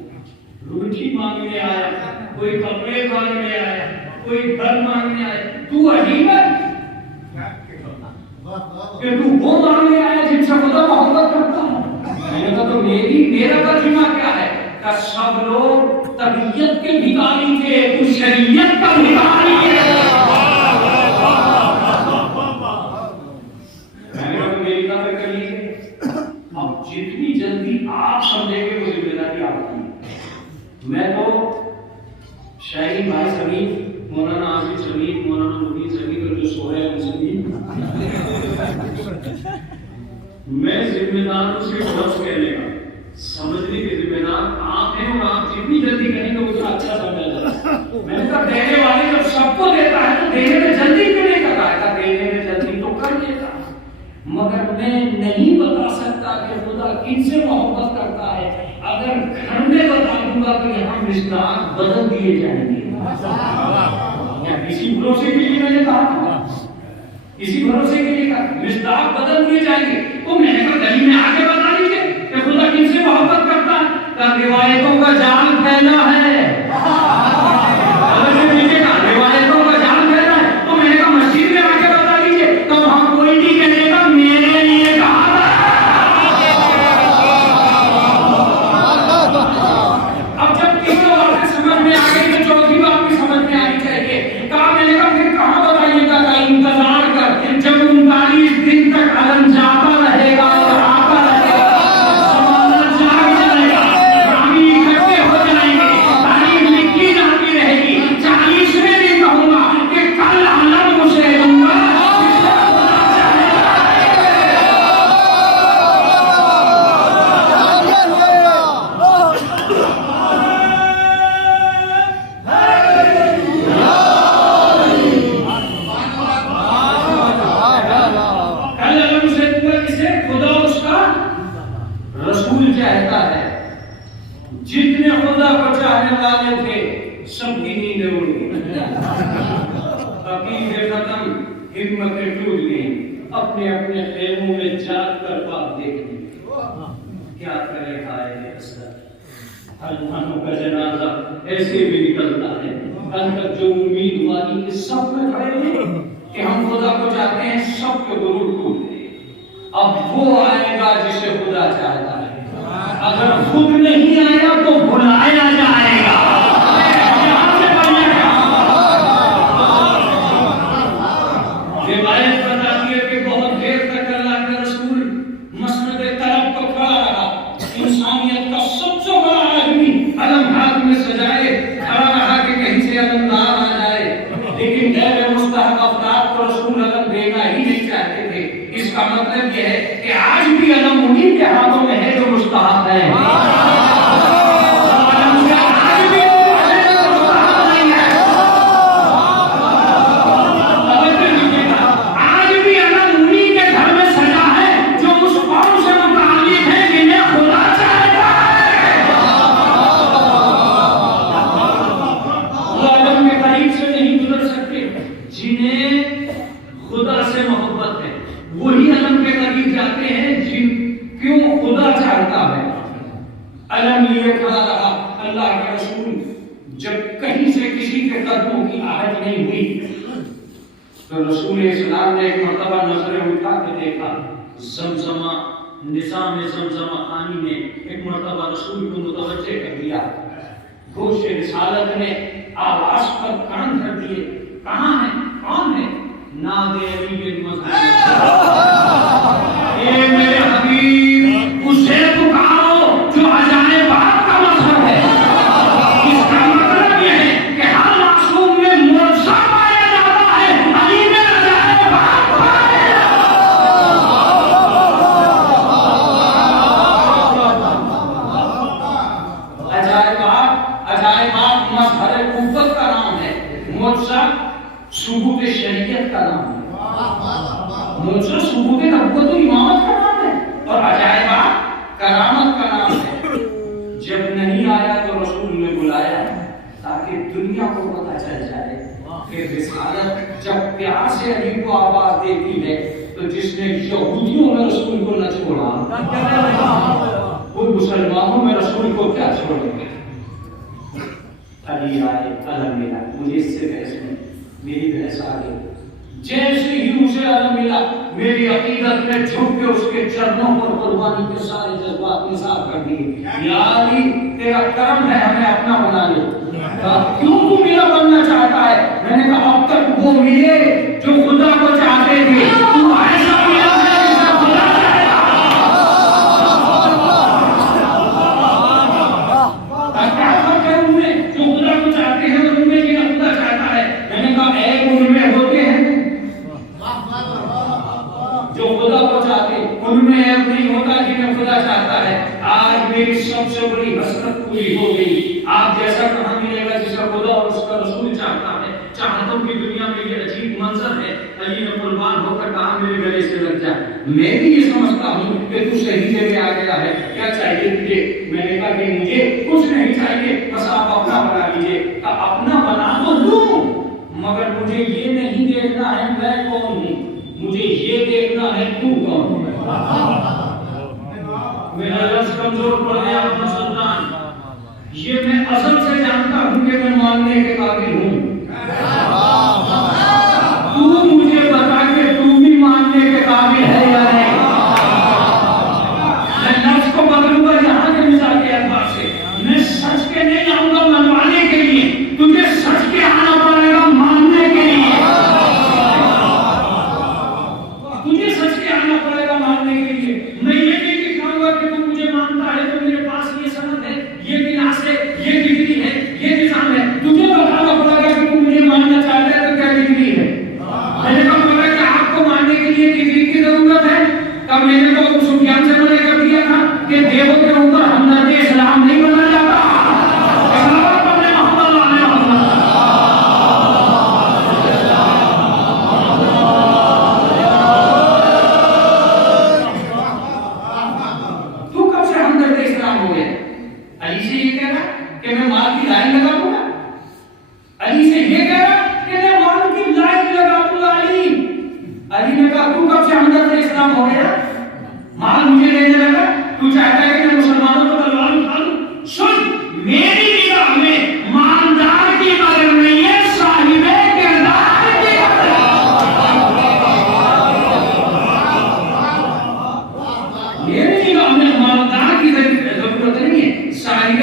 روٹی مانگنے آیا، کوئی کپڑے مانگنے آیا، کوئی گھر مانگنے آیا، تو عجیب ہے کہ تو وہ مانگنے آیا جن سے خدا محبت کرتا ہے۔ میں نے کہا تو میرا ترجمہ کیا ہے کہ سب لوگ طبیعت کے بھکاری تھے، تو شریعت کا بھکاری ہے۔ میں نے کہا میری قدر کریے، اب جتنی جلدی آپ سمجھیں گے وہ ذمہ داری آپ کی۔ میں تو شاعری بھائی سمیر، مولانا عاصف سمیر، مولانا مبین سمیر اور جو سویا ہے سمیر، میں ذمہ داروں سے لفظ کہنے کا سمجھنے کے ذمہ دار آپ ہیں، اور آپ جتنی جلدی کہیں گے اتنا اچھا سمجھا جائے۔ میں نے کہا دینے والے جب سب کو دیتا ہے تو دینے میں جلدی کیوں نہیں کرتا ہے؟ دینے میں جلدی تو کر دیتا، مگر میں نہیں بتا سکتا کہ خدا کن سے محبت کرتا ہے۔ اگر گھر میں بتا دوں گا تو یہاں مصداق بدل دیے جائیں گے۔ کسی بھروسے کے لیے میں نے کہا تھا، کسی بھروسے کے لیے کہا مصداق بدل دیے جائیں گے، تو میں نے کہا دلیل میں آگے بتا دیجیے کہ خدا کن سے محبت کرتا ہے۔ کہ روایتوں کا جال پھیلا ہے، روایتوں کا جال پھیلا ہے، تو میں نے کہا مسجد میں آگے بتا دیجیے، تو وہاں کوئی نہیں کہنے گا میرے لیے کہا تھا۔ اب جب تینوں باتیں سمجھ میں آ گئی تو چوتھی بات بھی سمجھ میں آنی چاہیے۔ کہا میں نے کہا پھر کہاں بتائیے گا کہ انتظار کر، جب 39 دن تک علم جاتا رہے گا اور آتا رہے گا، سمندر جاگ جائے گا، پانی اکٹھے ہو جائیں گے، تاریخ لکھی جاتی رہے گی، 40ویں دن کہوں گا کہ کل علم مجھے دوں گا۔ کہتا ہے جتنے خدا کو چاہنے والے تھے سب کی نیندیں اڑ گئی، عقیدے ختم، ہمتیں ٹوٹ گئی، اپنے اپنے خیموں میں جاگ کر خواب دیکھنے۔ کیا کرے ہائے حسرت، حلوانوں کا جنازہ ایسے بھی نکلتا ہے، کل تک جو امیدواری کے سب میں کھڑے ہیں کہ ہم خدا کو چاہتے ہیں، سب کے غرور ٹوٹ گئے۔ اب وہ آئے گا جسے خدا چاہتا ہے، اگر خود نہیں آیا تو بلایا جائے گا۔ روایت بتاتی ہے کہ بہت دیر تک اللہ کے رسول مسند طلب کو کھڑا رہا، انسانیت کا سب سے بڑا آدمی علم ہاتھ میں سجائے کھڑا رہا کہ کہیں سے علمدار آ جائے، لیکن غیر مستحق افراد کو رسول علم دینا ہی نہیں چاہتے تھے۔ اس کا مطلب یہ ہے کہ آج بھی علم انہیں کے ہاتھوں میں ہے جو مستحق ہے۔ علم لیے کھڑا رہا اللہ کے رسول، جب کہیں سے کسی کے قدموں کی آہٹ نہیں ہوئی تو رسول اسلام نے ایک مرتبہ نظریں اٹھا کے دیکھا، زمزمہ نظام زمزمہ خانی نے ایک مرتبہ رسول کو متوجہ کر دیا۔ گوش رسالت نے آواز پر کان دھر دیے، کہاں ہے، کون ہے؟ ناد علی بن مسعود، اے میرے حبیب اسے پکارو جو عجائبات کا مظہر ہے۔ اس کا مطلب یہ ہے کہ ہر معصوم میں معجزہ پایا جاتا ہے، علی میں عجائبات پائے عجائبات مظہر قوت کا نام ہے، معجزہ ثبوت شریعت کا نام ہے۔ ثبوت نبوت و امامت کا نام ہے اور عجائبات کرامت کا نام ہے. جب نہیں آیا تو رسول نے بلایا تاکہ دنیا کو پتہ چل جائے کہ رسالت جب پیار سے علی کو آواز دیتی ہے تو جس نے یہودیوں میں رسول کو نہ چھوڑا وہ مسلمانوں میں رسول کو کیا چھوڑیں گے. علی آئے علم ملا, مجھے اس سے بحث نہیں, میری بحث آ گئی. جیسے ہی مجھے علم ملا میری عقیدت میں جھک کے اس کے چرنوں پر قربانی کے سارے جذبات نثار کر دیے. یا علی تیرا کرم ہے ہمیں اپنا بنا لے. کیوں تو میرا بننا چاہتا ہے؟ میں نے کہا اب تک وہ ملے جو خدا کو چاہتے تھے, تو ایسا ملا جیسا خدا چاہتا. کیا فرق ہے ان میں جو خدا کو چاہتے ہیں اور ان میں جو خدا چاہتا ہے؟ میں نے کہا ایک ان میں ہوتے ہیں جو خدا کو چاہتے, ان میں ایک نہیں ہوتا جنہیں خدا چاہتا ہے. آج میری سب سے بڑی حسرت پوری ہو گئی. آپ جیسا کہاں ملے گا جس کا خدا اور اس کا رسول چاہتا ہے. چاہتوں کی دنیا میں یہ عجیب منظر ہے, علی نے قربان ہو کر کہا میرے گلے سے لگ جا. میں بھی یہ سمجھتا ہوں کہ تو صحیح جگہ آ گیا ہے, کیا چاہیے تجھے؟ میں نے کہا کہ مجھے کچھ نہیں چاہیے, بس آپ اپنا بنا لیجیے. اپنا بنا تو لوں مگر مجھے یہ نہیں دیکھنا ہے میں کون ہوں, مجھے یہ دیکھنا ہے تو کون ہے. میرا لفظ کمزور پڑ گیا اپنا سلطان, یہ میں اصل سے جانتا ہوں کہ میں ماننے کے قابل ہوں. تو مجھے بتا کہ تو بھی ماننے کے قابل ہے یا نہیں. میں لفظ کو بدلوں گا یہاں کے مثال کے اعتبار سے. میں سچ کے نہیں آؤں گا منوانے کے لیے, تجھے سچ کے آنا پڑے گا ماننے کے لیے. تجھے سچ کے آنا پڑے گا ماننے کے لیے. میں یہ نہیں دکھاؤں گا کہ تم مجھے مانتا ہے تو میرے پاس یہ سند ہے, یہ گلاس ہے, یہ ڈگری ہے, یہ نظام ہے. تجھے بتانا پڑے گا کہ تم مجھے ماننا چاہتے ہیں تو کیا ڈگری ہے. میں نے کہا پڑا کہ آپ کو ماننے کے لیے ڈگری کی ضرورت ہے. تب میں نے تو ابو سفیان سے منع کر دیا تھا کہ دیووں کے اوپر ہمدرد اسلام نہیں بنا جاتا. تو کب سے ہمدرد اسلام ہو گئے؟ علی سے یہ کہہ رہا کہ میں مال کی لائن لگا دوں گا. علی سے یہ کہہ رہا کہ میں مال کی لائن لگا دوں گا. علی نے کہا تو کب سے ہمدرد اسلام ہو گیا؟ مال مجھے دینے لگا, تو چاہتا ہے کہ میں مسلمانوں کو تلوار اٹھا لوں. سن, میری نگاہ میں مالدار کی قدر نہیں ہے, صاحب کردار کی قدر. میری نگاہ میں مالدار کی ضرورت نہیں ہے, صاحب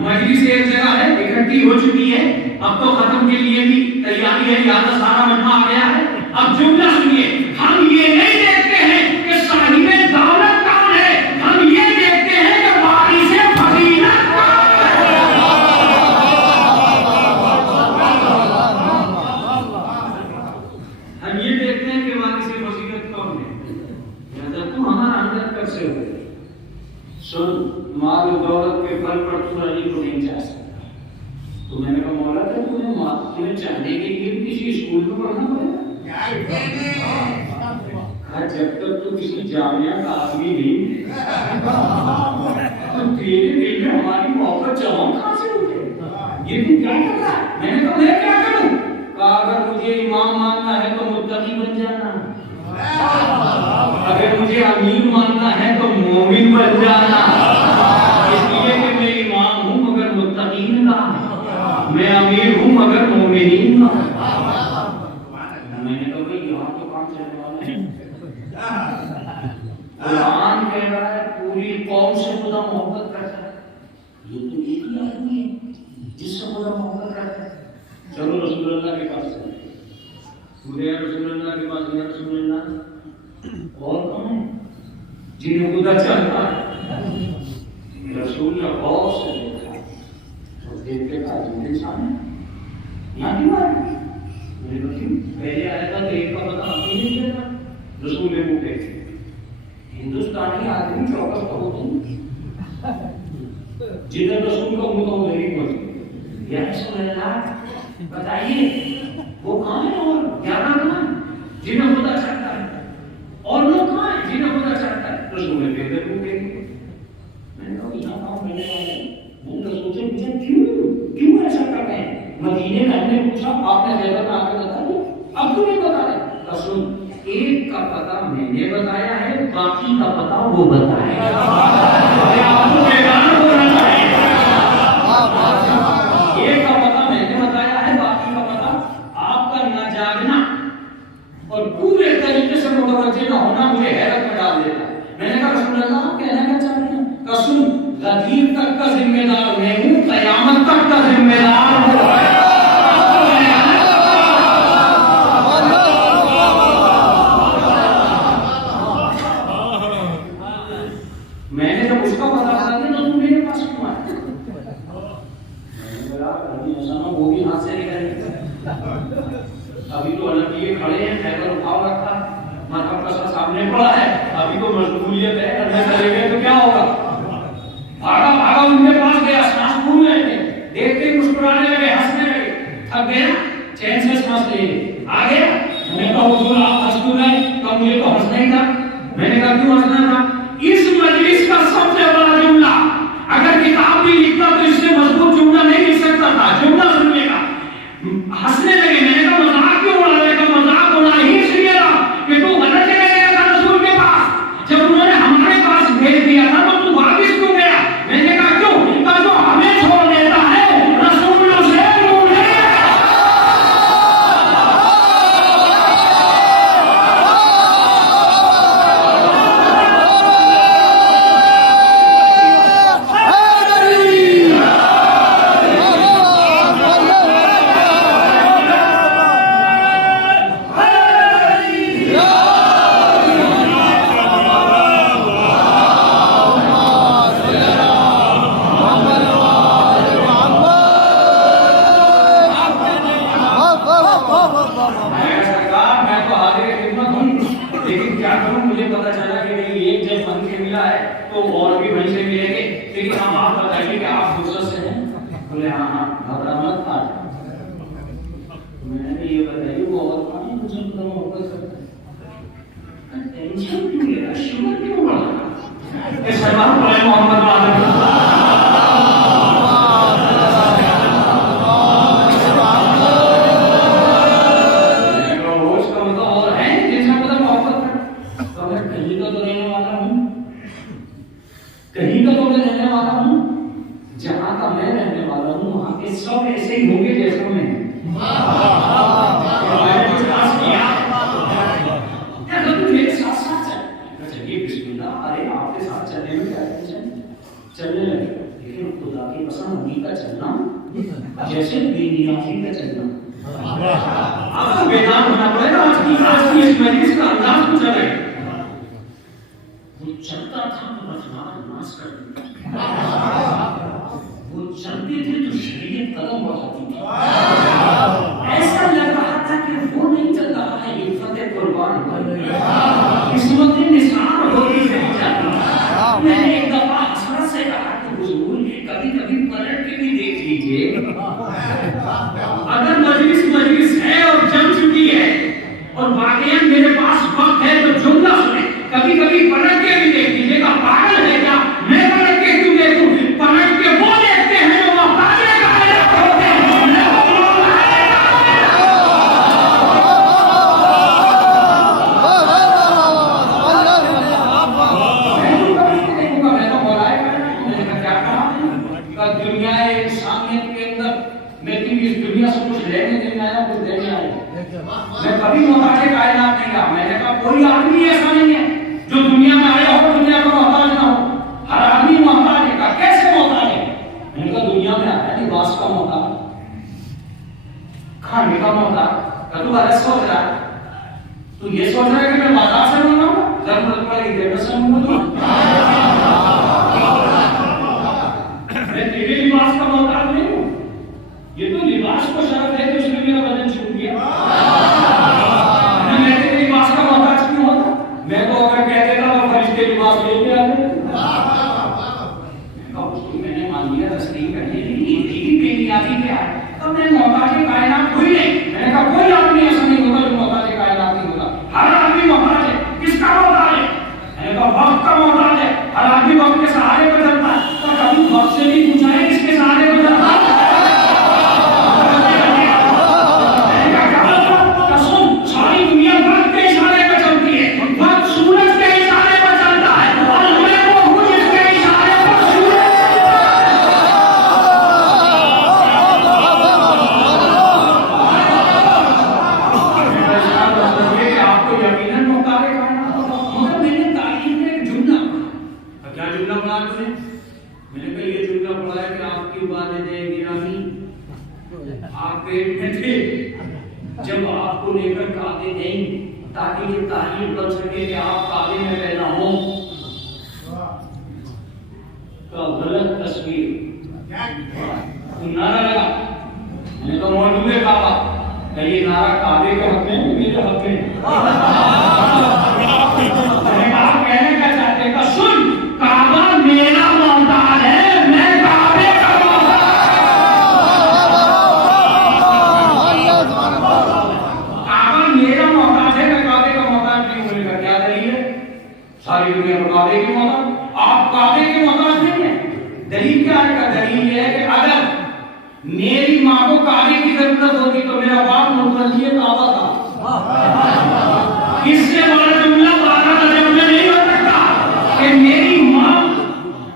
مجلس ایک جگہ ہے اکٹھی ہو چکی ہے, اب تو ختم کے لیے بھی تیاری ہے, یہاں کا سارا مجمع آ گیا ہے. اب جملہ سنیے, ہم یہ نہیں دیکھتے ہیں کہ صاحب دولت کون ہے, ہم یہ دیکھتے ہیں کہ وارث فضیلت کون ہے. ہم یہ دیکھتے ہیں کہ وارث فضیلت کون ہے. تو ہمارا اندر کب سے ہو گیا. سن, مال و دولت کے بل پر تو علی کو نہیں جا سکتا. تو میں نے کہا مولا تھا تمہیں چاہنے کے لیے کسی اسکول میں پڑھنا پڑے گا. جب تک تو کسی جامعہ کا آدمی نہیں تو تیرے دل میں ہماری محبت جوان کہاں سے ہوتے. یہ تو کیا کر رہا ہے؟ میں نے کہا میں کیا کروں. کہا اگر مجھے امام ماننا ہے تو متقی بن جانا, اگر مجھے امیر ماننا ہے تو مومن بن جانا. اس لیے کہ میں امام ہوں مگر متقین کا, میں امیر ہوں مگر مومنین کا. میں نے کہا بھائی یہاں تو کام چلنے والا ہے. قرآن کہہ رہا ہے پوری قوم سے خدا محبت کرتا ہے. یہ تو ایک ہی آدمی ہے جس سے خدا محبت کرتا ہے. چلو رسول اللہ کے پاس چلیں. یا رسول اللہ کے پاس, یا رسول اللہ اور کون ہے جنہیں خدا چاہتا ہے. رسول نے غور سے دیکھا اور دیکھ کے کہا تم انسان ہے, یہاں کیوں آئے. پہلے آیا تھا تو ایک کا پتہ آپ نہیں دیا تھا. رسول نے پوچھے ہندوستانی آدمی چوکس تو ہوتے ہیں, جدھر رسول کا منہ تو ادھر ہی پہنچ. یا رسول اللہ بتائیے وہ کہاں ہے اور 11 کہاں جنہیں خدا چاہتا ہے. ایک کا پتہ میں نے بتایا ہے، باقی کا پتہ وہ بتایا ہے۔ ایک کا پتہ میں نے بتایا ہے، باقی کا پتہ آپ کا نہ جاگنا اور پورے طریقے سے متوجہ نہ ہونا مجھے حیرت میں ڈال دیتا ہے۔ میں نے کہا رسول اللہ آپ کہنا کیا چاہتے ہیں؟ قسم غدیر تک کا ذمہ دار میں ہوں، قیامت تک کا ذمہ دار ہوں۔ میں نے جب اس کا پتہ بتا دیا تو تم میرے پاس کیوں آئے؟ میں نے کہا ابھی ایسا نہ وہ بھی ہاتھ سے نکل گئے، ابھی تو الگ یہ کھڑے ہیں، خیبر اٹھاؤ رکھا ہے، مذہب کا سر سامنے پڑا ہے، ابھی تو مشغولیت ہے، کرنے چلے گئے تو کیا ہوگا؟ بھاگا بھاگا ان کے پاس گیا، سانس پھول رہے تھے، دیکھتے ہی مسکرانے لگے، ہنسنے لگے، تھک گئے چین سے سانس لیے آگے۔ میں نے کہا حضور آپ ہنس کیوں رہے؟ کہا مجھے تو ہنسنا ہی تھا۔ میں نے کہا کیوں ہنسنا تھا؟ اس مجلس کا سب سے بڑا جملہ اگر کتاب بھی لکھتا تو اس سے مضبوط جملہ نہیں لکھ سکتا تھا، جملہ سننے کا۔ ہنسنے لگے، میں نے کہا مذاق کیوں اڑا رہے؟ کہا مذاق اڑا ہی اس لیے رہا کہ تو غلط جگہ گیا تھا رسول کے پاس، جب انہوں نے ہمارے پاس بھیج دیا تھا تو تو واپس کیوں گیا؟ میں نے کہا کیوں؟ کہا جو ہمیں چھوڑ دیتا ہے رسولوں سے روٹھے۔ کہیں کا تو میں رہنے والا ہوں، جہاں کا میں رہنے والا ہوں وہاں کے سب ایسے ہی ہوں گے جیسا میں ہوں۔ چلنے لگے، لیکن خدا کی قسم نبی کا چلنا جیسے بے نیازی کا چلنا۔ آپ کو بیدار ہونا پڑے گا، آج کی اس مجلس کا انداز کچھ الگ ہے۔ وہ چلتا تھا تو رفتار ناز کر دیتا، وہ چلتے تھے تو شریعت قدم بڑھاتی تھی، ایسا لگ رہا تھا کہ وہ نہیں چل رہا ہے، یہ فتح قربان ہوئی، قسمت نثار ہوئی ہے۔ میں نے ایک دفعہ حسرت سے کہا کہ حضور کبھی کبھی پلٹ کے بھی دیکھ لیجیے، اگر مجلس ہے اور جم چکی ہے اور واقعی میرے پاس وقت ہے تو جملہ سنیں، کبھی کبھی پلٹ کے بھی دیکھ لیجیے گا۔ پاگل ہے کیا؟ میں پلٹ کے کیوں دیکھوں؟ پلٹ کے وہ دیکھتے ہیں جو محتاج ہوتے ہیں۔ میں کبھی محتاج کائنات نہیں رہا۔ میں نے کہا کوئی آدمی ایسا نہیں ہے جو دنیا میں آیا ہو دنیا کا محتاج نہ ہو، ہر آدمی محتاج ہے۔ کہا کیسے محتاج ہے؟ میں نے کہا دنیا میں آیا لباس کا محتاج، کھانے کا محتاج۔ تو غلط سوچ رہا ہے، تو یہ سوچ رہا ہے کہ میں بازار سے منگاؤں گا، ضرورت پڑے گی سے منگاؤں گا۔ میں تیرے لباس کا محتاج نہیں ہوں، یہ تو لباس کو شرف ہے تو اس میں میرا بدن چھوٹ گیا۔ میں تیرے لباس کا محتاج کیوں ہوتا؟ میں تو اگر کہہ دیتا تو فرشتے لباس لے کے آتے۔ میں نے مان لیا، تسلیم کر لی، یہ تیری بے نیازی کیا ہے؟ تو میں محتاج کائنات کوئی نہیں۔ میں نے کہا کوئی آدمی ایسا نہیں ہوتا جو محتاج کائنات نہیں ہوتا، ہر آدمی محتاج ہے۔ کس کا محتاج ہے؟ میں نے کہا وقت کا محتاج ہے، ہر آدمی وقت کے سہارے پہ چلتا ہے۔ تو کبھی وقت سے بھی پوچھا ہے کس کے سہارے پہ چلتا ہے؟ ساری دنیا وقت کے اشارے پہ سرکار کائنات مگر میں نے تعلیم میں ایک جملہ پڑھا. کیا جملہ پڑھا تم نے؟ میں نے کہا یہ جملہ پڑھا ہے کہ آپ کی والد گرامی آپ پیٹ میں تھے جب آپ کو لے کر کعبے نہیں تاکہ یہ تعلیم بن سکے کہ آپ کعبے میں پیدا ہوں. کا غلط تصویر نعرہ لگا. میں تو موجود ہے کعبہ کہ یہ نعرہ کعبے کے حق میں میرے حق میں. آپ کہنے کا چاہتے ہیں کہ سن کعبہ میرا محتاج ہے میں کعبے کا محتاج. کعبہ میرا محتاج ہے میں کعبے کا محتاج نہیں ہونے کا کیا دلیل ہے؟ ساری دنیا میں کعبے کی محتاج آپ کعبے کے محتاج نہیں ہیں. دلیل کیا ہے؟ دلیل یہ ہے کہ اگر میری ماں کو کعبے کی ضرورت ہوتی تو میرا باپ متولی کعبہ تھا. اس سے بڑا جملہ بارہ درجے میں نہیں ہو سکتا کہ میری ماں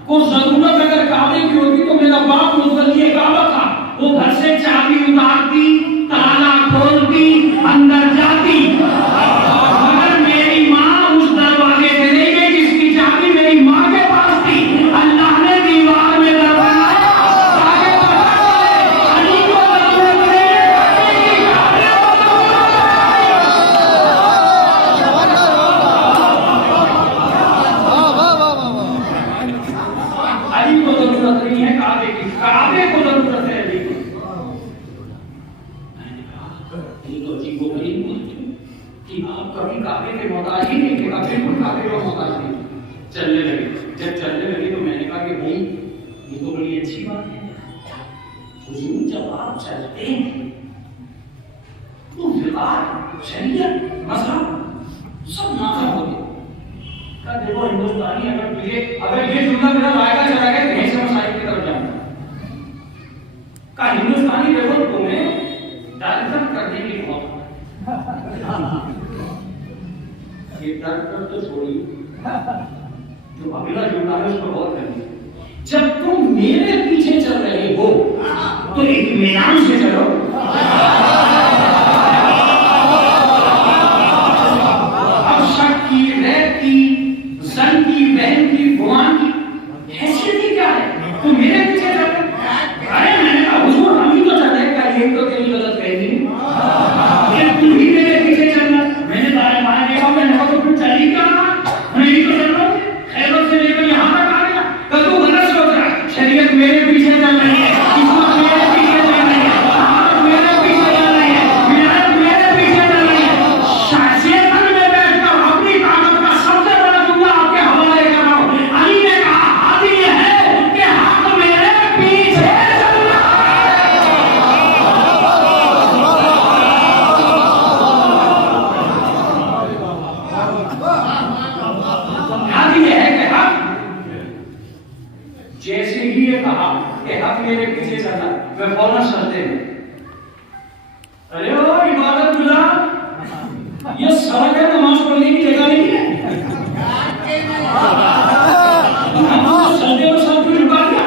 کو ضرورت اگر کعبے کی ہوتی تو میرا باپ متولی کعبہ تھا. وہ گھر سے چابی اتارتی تالا کھولتی اندر جاتی مگر میری ماں اس دروازے سے نہیں گئی جس کی چابی میری ماں کے پاس تھی. اللہ نے دیوار میں چلنے لگے. جب چلنے لگے تو میں نے کہا کہ بھائی یہ تو بڑی اچھی بات ہے. حضور جب آپ چلتے ہیں تو فقہ شریعت مذہب سب نافذ ہو گئے. کہا دیکھو ہندوستانی اگر یہ جملہ میرا وائدہ چلا گیا تو یہیں سے مسائل کی طرف جاؤں گا. کہا ہندوستانی دیکھو تمہیں ڈائریکٹ کرنے کی بہت یہ ڈائریکٹ تو چھوڑی جو اگلا جملہ ہے اس کو غور کریں. جب تم میرے پیچھے چل رہے ہو تو اطمینان سے چلو. اب شک کی ریب کی زن کی بہن کی گمان کی حیثیت ہی کیا ہے؟ تم میرے پیچھے چل رہے. ارے میں نے کہا حضور ہم ہی تو چل رہے. کا یہ تو تیری غلط کہیں گے تم ہی میرے پیچھے چلنا. میں نے دائیں بائیں دیکھا میں نے کہا تو پھر چل ہی کیا میں ہی تو چل رہا ہوں. خیبر سے لے کر یہاں تک آ گیا. کہ تو غلط سوچ رہا ہے. شریعت میرے پیچھے چل رہی ہے. قسمت میرے پیچھے چل رہی ہے. حالت میرے پیچھے چل رہی ہے. ولایت میرے پیچھے چل رہی ہے. شیطان میں بیٹھ کر اپنی طاقت کا سب سے بڑا جملہ آپ کے حوالے کر رہا ہوں. علی نے کہا حق یہ ہے کہ حق میرے پیچھے چل رہا ہے. حق یہ ہے کہ حق جیسے ہی یہ کہا کہ حق میرے پیچھے چلنا میں فوراً سجدے میں. ارے او عبادت گزار یہ سڑک ہے نماز پڑھنے کی جگہ نہیں ہے. سجدے میں سب کچھ جھکا دیا.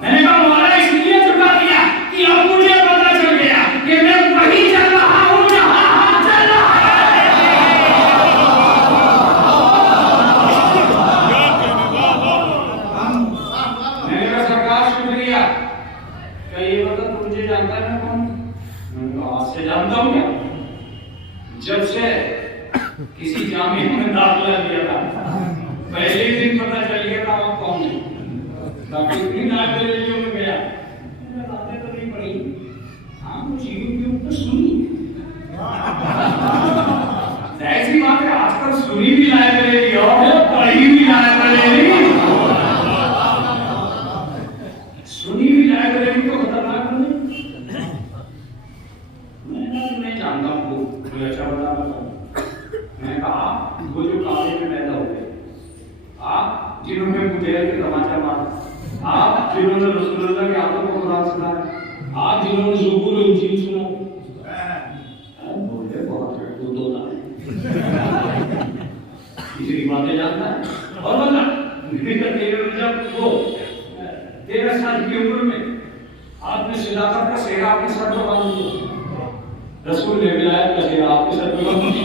میں نے کہا مولا اس لیے جھکا دیا کہ اب مجھے پتا چل گیا کہ میں وہی چل رہا ہوں جہاں حق چل رہا ہے. میں نے کہا سرکار شکریہ. کہ یہ مطلب مجھے جانتا ہے میں کون؟ میں نے کہا آج سے جانتا ہوں کیا. جب سے کسی جامعہ میں داخلہ لیا تھا پہلے ہی دن پتہ چل گیا تھا آپ کون ہیں. کافی دن لائبریریوں میں گیا میں نے باتیں تو نہیں پڑھی. ہاں کچھ یوٹیوب پہ سنی. ایسی بات ہے آج کل سنی بھی لائبریری اور پڑھی بھی لائبریری. سنی بھی لائبریری کو خطرناک نہیں. میں جانتا ہوں کوئی اچھا بتا رہا ہوں. میں نے کہا وہ جو کعبے میں پیدا ہوئے آپ جنہوں نے مجھے تماچا مارا آپ جنہوں نے رسول اللہ کے ہاتھوں کو قرآن سنایا آپ جنہوں نے زبور و انجیل سنا بولے بہت دو تیسری باتیں جانتا ہے. اور بتا جب وہ 13 سال کی عمر میں آپ نے صداقت کا سہرا اپنے سر پر باندھ دیا. رسول نے ولایت کا سہرا آپ کے سر پر باندھ دیا.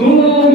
2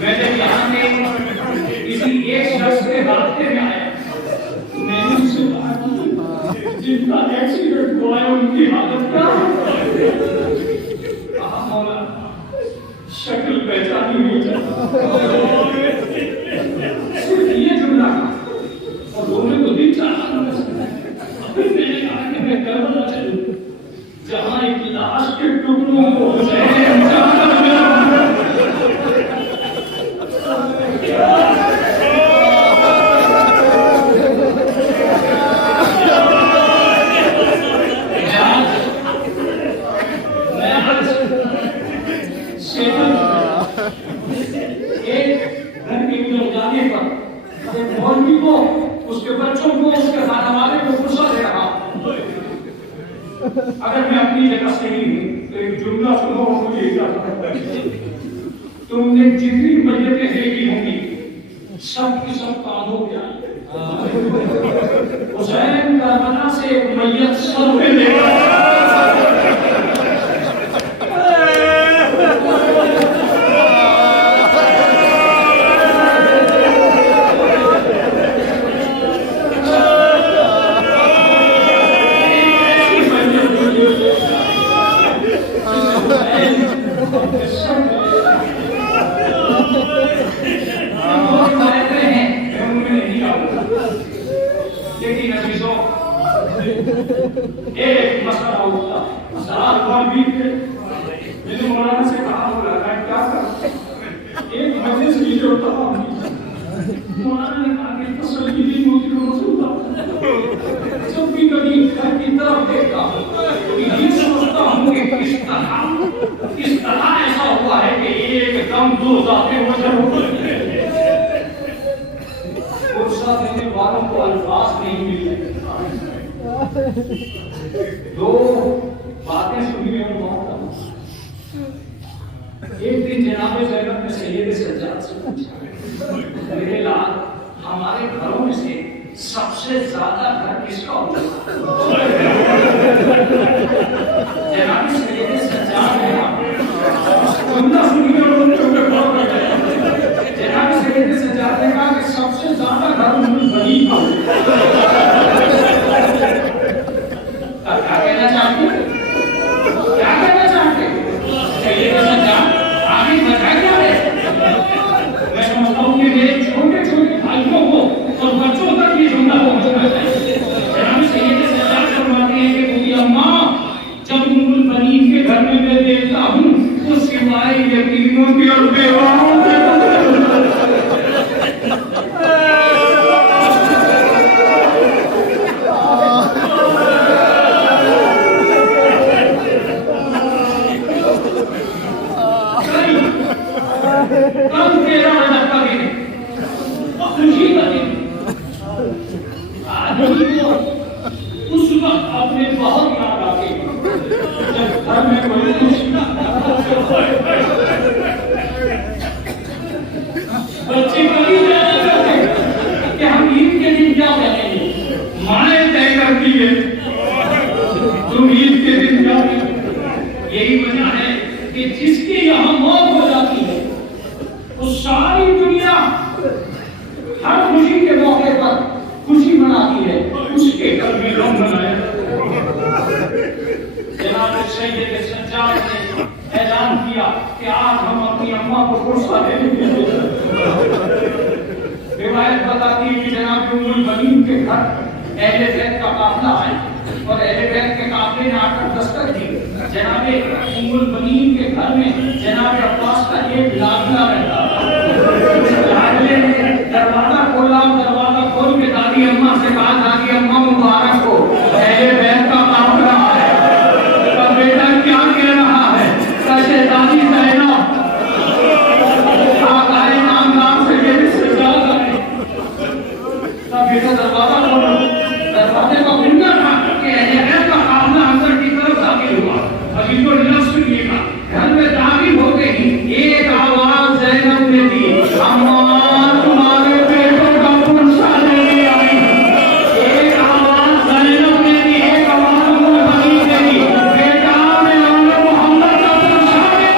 میں جب یہاں میں کسی ایک شخص کے راستے میں آیا، میں نے اس سے کہا کہ جن کا ایکسیڈنٹ ہوا ہے ان کی حالت کیا ہے؟ کہا مولانا شکل پہچانی نہیں صرف یہ جملہ اور رونے کو دن چاہتا پھر میں نے کہا کہ میں کربلا چلوں جہاں ایک لاش کے ٹکڑوں کو حسین جاتا اگر میں اپنی جگہ صحیح ہوں تو ایک جملہ سنو اور مجھے اجازت ہے۔ تم نے جتنی میتیں دیکھی ہوں گی سب کی سب کاندھوں پہ آئی، حسین کربلا سے ایک میت سر پہ لے گا۔ ایک مسئلہ ہوتا سال بعد بھی میں نے مولانا سے کہا میں کیا کروں، ایک مجلس کی جو ہوتا مولانا نے کہا کہ تسلی بھی ہوتی ہے رسول اللہ جب بھی کبھی گھر کی طرف دیکھتا ہوں یہ سوچتا ہوں کہ کس طرح ایسا ہوا ہے کہ ایک دم دو ذاتیں وجہ ہو گئی۔ فرصت دینے والوں کو الفاظ نہیں ملے، دو باتیں سنی میں بہت ایک دن جناب زینب نے سید سجاد سے پوچھا میرے لال ہمارے گھروں میں سے سب سے زیادہ گھر کس کا ہوتا ہے؟ جناب سید سجاد نے جملہ سنی میں انہوں نے جناب سید سجاد نے کہا کہ سب سے زیادہ گھر بنی کا کیا کہنا چاہتے ہیں؟ کیا کہنا چاہتے ہیں؟ چلیے آگے بتائیں کیا ہے؟ میں سمجھتا ہوں کہ میرے چھوٹے چھوٹے بھائیوں کو اور بچوں تک یہ جملہ پہنچنا چاہیے۔ جناب سید سجاد فرماتے ہیں کہ بوڑھی اماں جب ام البنین کے گھر میں میں دیکھتا ہوں تو سوائے یتیموں کے اور بیواؤں کے اس وقت اپنے بہت یاد آتے جب گھر میں کوئی بچے کبھی جانا کرتے کہ ہم عید کے دن کیا کریں گے، مائیں طے کرتی ہے تم عید کے دن کیا کریں۔ یہی وجہ ہے کہ جس کی یہاں موت ہو جاتی ہے وہ ساری دنیا ہر خوشی کے موقع پر خوشی مناتی ہے، اس کے گھر میں غم منایا۔ جناب سید سجاد نے اعلان کیا کہ آج ہم اپنی اماں کو غصہ دینے کے لیے روایت بتاتی ہے کہ جناب ام البنین کے گھر اہل بیت کا قافلہ آیا اور اہل بیت کے قافلے نے آ کر دستک دی۔ جناب ام البنین کے گھر میں جناب عباس کا ایک لاڈلا رہتا تھا۔ لاڈلے نے دروازہ کھولا، دروازہ کھول کے دادی اماں سے کہا دادی اماں مبارک ہو، اہل بیت کا قافلہ ہے۔ بیٹا کیا کہہ رہا ہے؟ کیسے دادی زینب آقائے نام سے یہ سجاد ہے۔ بیٹا دروازہ کھولا، دروازے کا بننا تھا کہ اہل بیت کا قافلہ اندر کی طرف داخل ہوا۔ ابھی تو لفظ سنیے گا، گھر میں داخل ہوتے ہی ایک آواز زینب نے دی، اماں تمہارے بیٹوں کا پرسہ لے آئی۔ ایک آواز زینب نے دی، ایک آواز ام البنین نے دی، بیٹا میں محمد کا پرسہ لے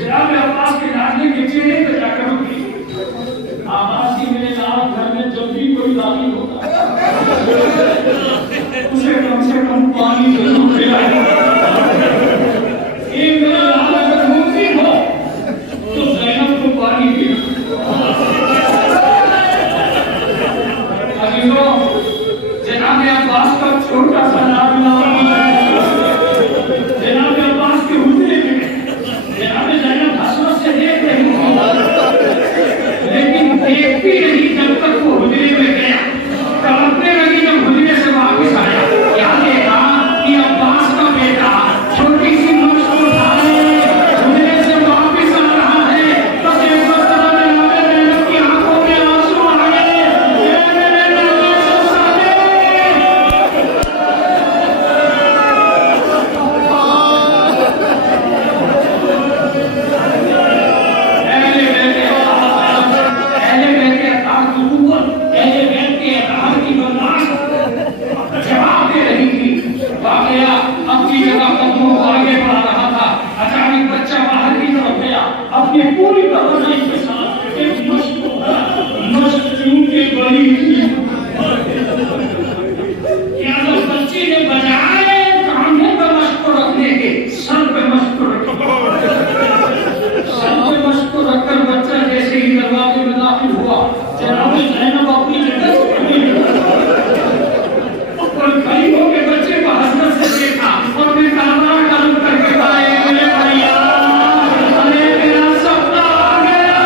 جناب عباس کے لاڈلے کے چہرے پہ جا کر رکی آواز کی میرے نام گھر میں جب بھی کوئی داخل ہوتا اسے کم سے کم پانی ضرور پلائے ایک میرے نام اگر موتی ہو تو زینب کو پانی پلا عزیزوں جناب عباس کا چھوٹا سا نام جناب عباس کے حجرے میں جناب زینب حسرت سے دیکھ رہی لیکن دیکھتی رہی جب تک وہ حجرے میں گیا تڑپنے لگی جب حجرے سے واپس آیا کیا دیکھا کہ عباس کا بیٹا چھوٹی سی مشق اٹھائے حجرے سے واپس آ رہا ہے تو ایک مرتبہ جناب زینب کی آنکھوں میں آنسو آ گئے اے میرے نبی سسادے جواب دے رہی تھی واقعہ اپنی جگہ قدموں کو آگے بڑھا رہا تھا اچانک بچہ باہر کی طرف گیا اپنی پوری توانائی کے ساتھ ایک مشق چونکہ بڑی تھی کیا جب بچی نے بجائے کاندھے پہ مشق کو رکھنے کے سر پہ مشق کو رکھی سر پہ مشق کو رکھ کر بچہ جیسے ہی دروازے میں داخل ہوا جناب زینب اپنی جگہ سے اور کھڑی ہو کے بچے کو حسرت سے دیکھا اور میں کامرہ قلم کر کے آئے میرے بھائیا ارے میرا سپنا آ گیا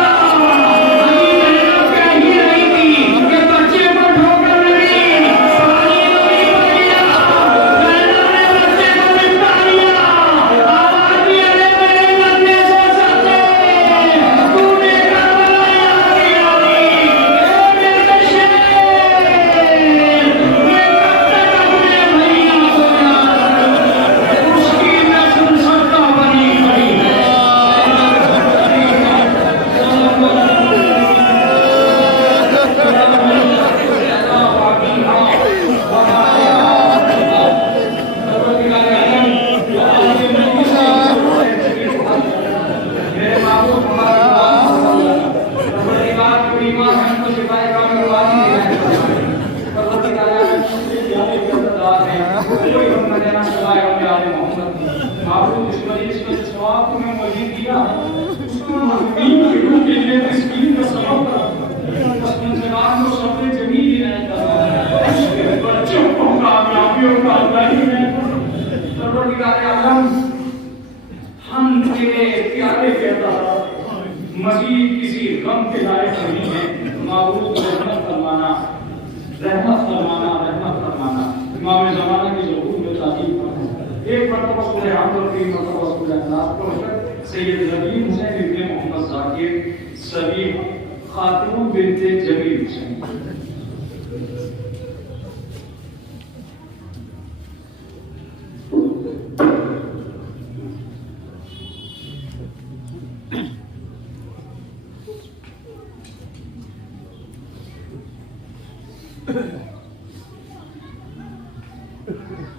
ابھی زینب کہہ ہی رہی تھی کہ بچے کو ٹھوکر لگی پانی نہیں بھیا زینب نے بچے کو نپٹا لیا آواز بھی ارے میرے نبی سے سچے تو نے کربلا یاد کیا اے میرے شیر ہم تیرے پیارے کہتا مزید کسی غم کے لائق نہیں ہے معبود رحمت فرمانا رحمت فرمانا رحمت فرمانا امام زمانہ کی ضرور میں تعلیم کرنا ایک مرتبہ سورہ حمد کی مرتبہ سورہ احزاب کو سید نبی حسین ابن محمد ذاکر سبی خاتون بنت جمیل حسین Thank you.